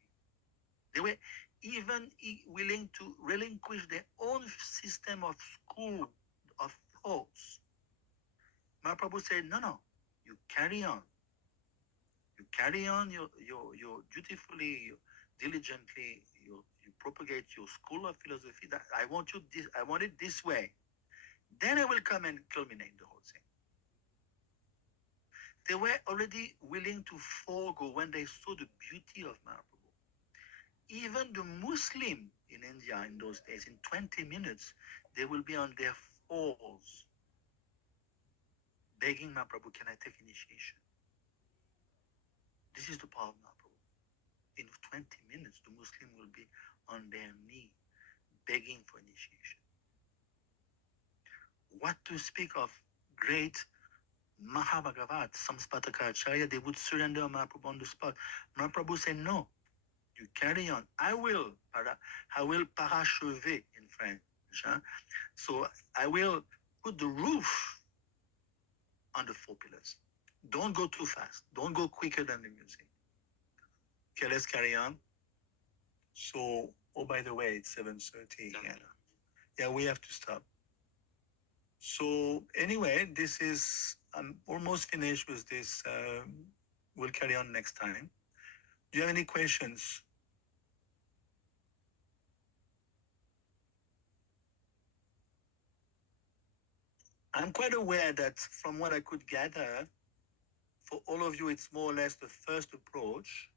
They were even willing to relinquish their own system of school of thoughts. Mahaprabhu said, no, you carry on. You carry on your dutifully, diligently, you propagate your school of philosophy. That I want it this way. Then I will come and culminate the whole thing. They were already willing to forego when they saw the beauty of Mahaprabhu. Even the Muslim in India in those days, in 20 minutes, they will be on their fours, begging Mahaprabhu, can I take initiation? This is the power of Mahaprabhu. In 20 minutes, the Muslim will be on their knee, begging for initiation. What to speak of great Mahabhagavat, Samspataka Acharya, they would surrender Mahaprabhu on the spot. Mahaprabhu said, no, you carry on. I will parachever in French. Huh? So I will put the roof on the four pillars. Don't go too fast. Don't go quicker than the music. Okay, let's carry on. So Oh, by the way, it's 7:30. Yeah. Yeah, we have to stop. So anyway, this is I'm almost finished with this. We'll carry on next time. Do you have any questions? I'm quite aware that from what I could gather, for all of you, it's more or less the first approach.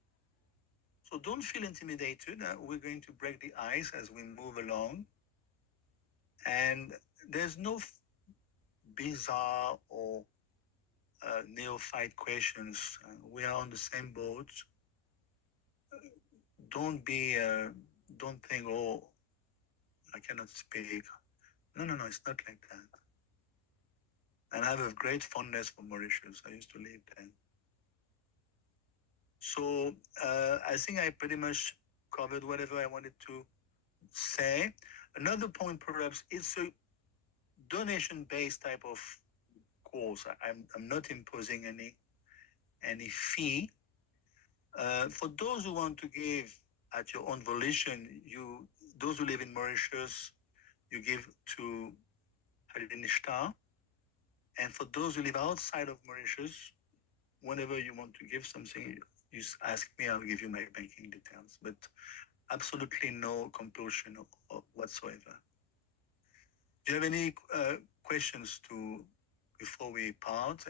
So don't feel intimidated. We're going to break the ice as we move along. And there's no bizarre or neophyte questions. We are on the same boat. Don't think, oh, I cannot speak. No, it's not like that. And I have a great fondness for Mauritius. I used to live there. So I think I pretty much covered whatever I wanted to say. Another point, perhaps, it's a donation-based type of course. I'm not imposing any fee. For those who want to give at your own volition, those who live in Mauritius, you give to Harinishta. And for those who live outside of Mauritius, whenever you want to give something, you ask me, I'll give you my banking details. But absolutely no compulsion whatsoever. Do you have any questions before we part?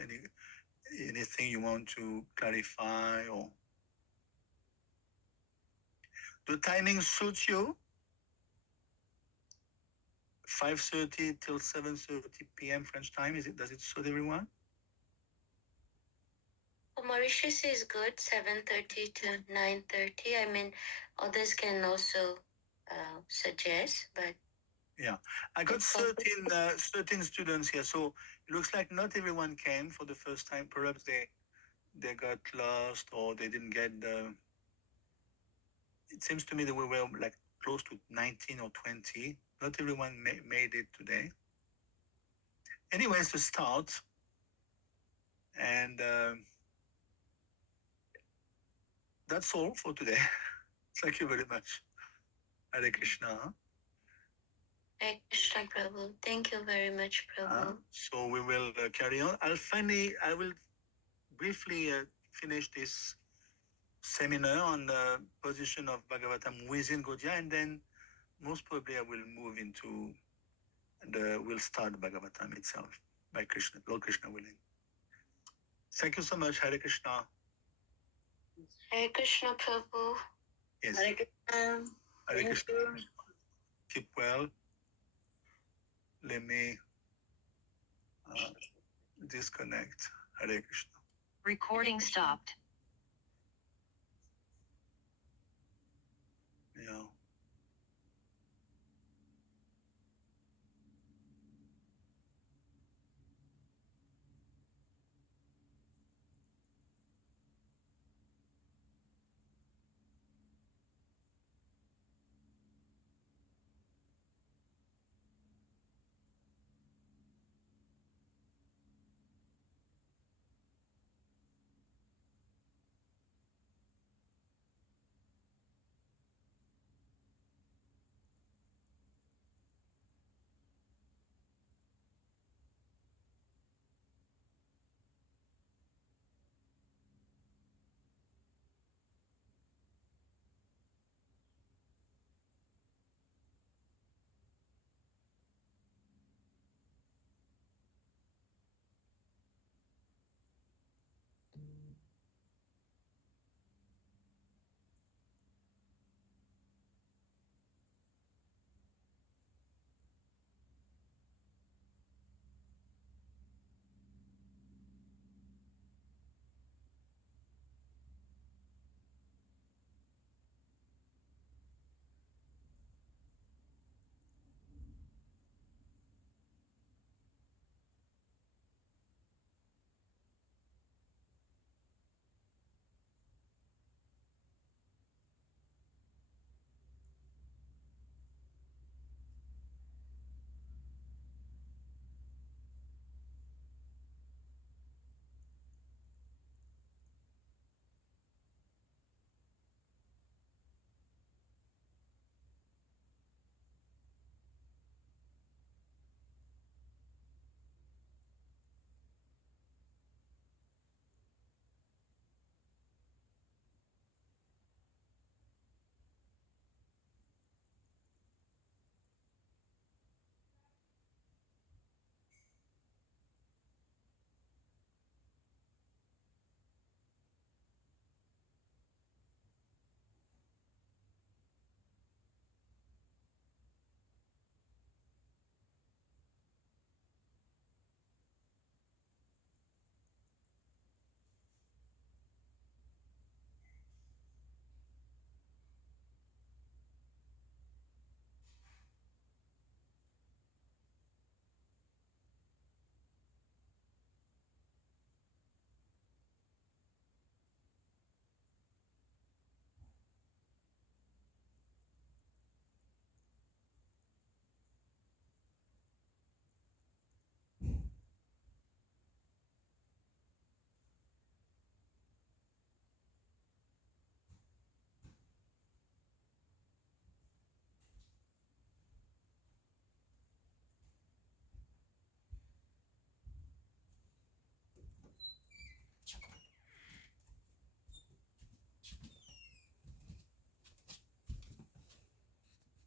Anything you want to clarify or? The timing suits you? 5:30 till 7:30 p.m. French time. Does it suit everyone? Mauritius is good, 7:30 to 9:30. I mean, others can also suggest, but yeah, I got 13 students here, so it looks like not everyone came for the first time. Perhaps they got lost or they didn't get the. It seems to me that we were like close to 19 or 20. Not everyone made it today. Anyway, it's a start, and that's all for today. Thank you very much. Hare Krishna. Hare Krishna, Prabhu. Thank you very much, Prabhu. So we will carry on. I will briefly finish this seminar on the position of Bhagavatam within Gaudiya, and then most probably I will move into we'll start Bhagavatam itself by Krishna, Lord Krishna willing. Thank you so much, Hare Krishna. Hare Krishna, Prabhu. Yes. Hare Krishna. Hare Thank Krishna. you. Keep well. Let me disconnect. Hare Krishna. Recording stopped.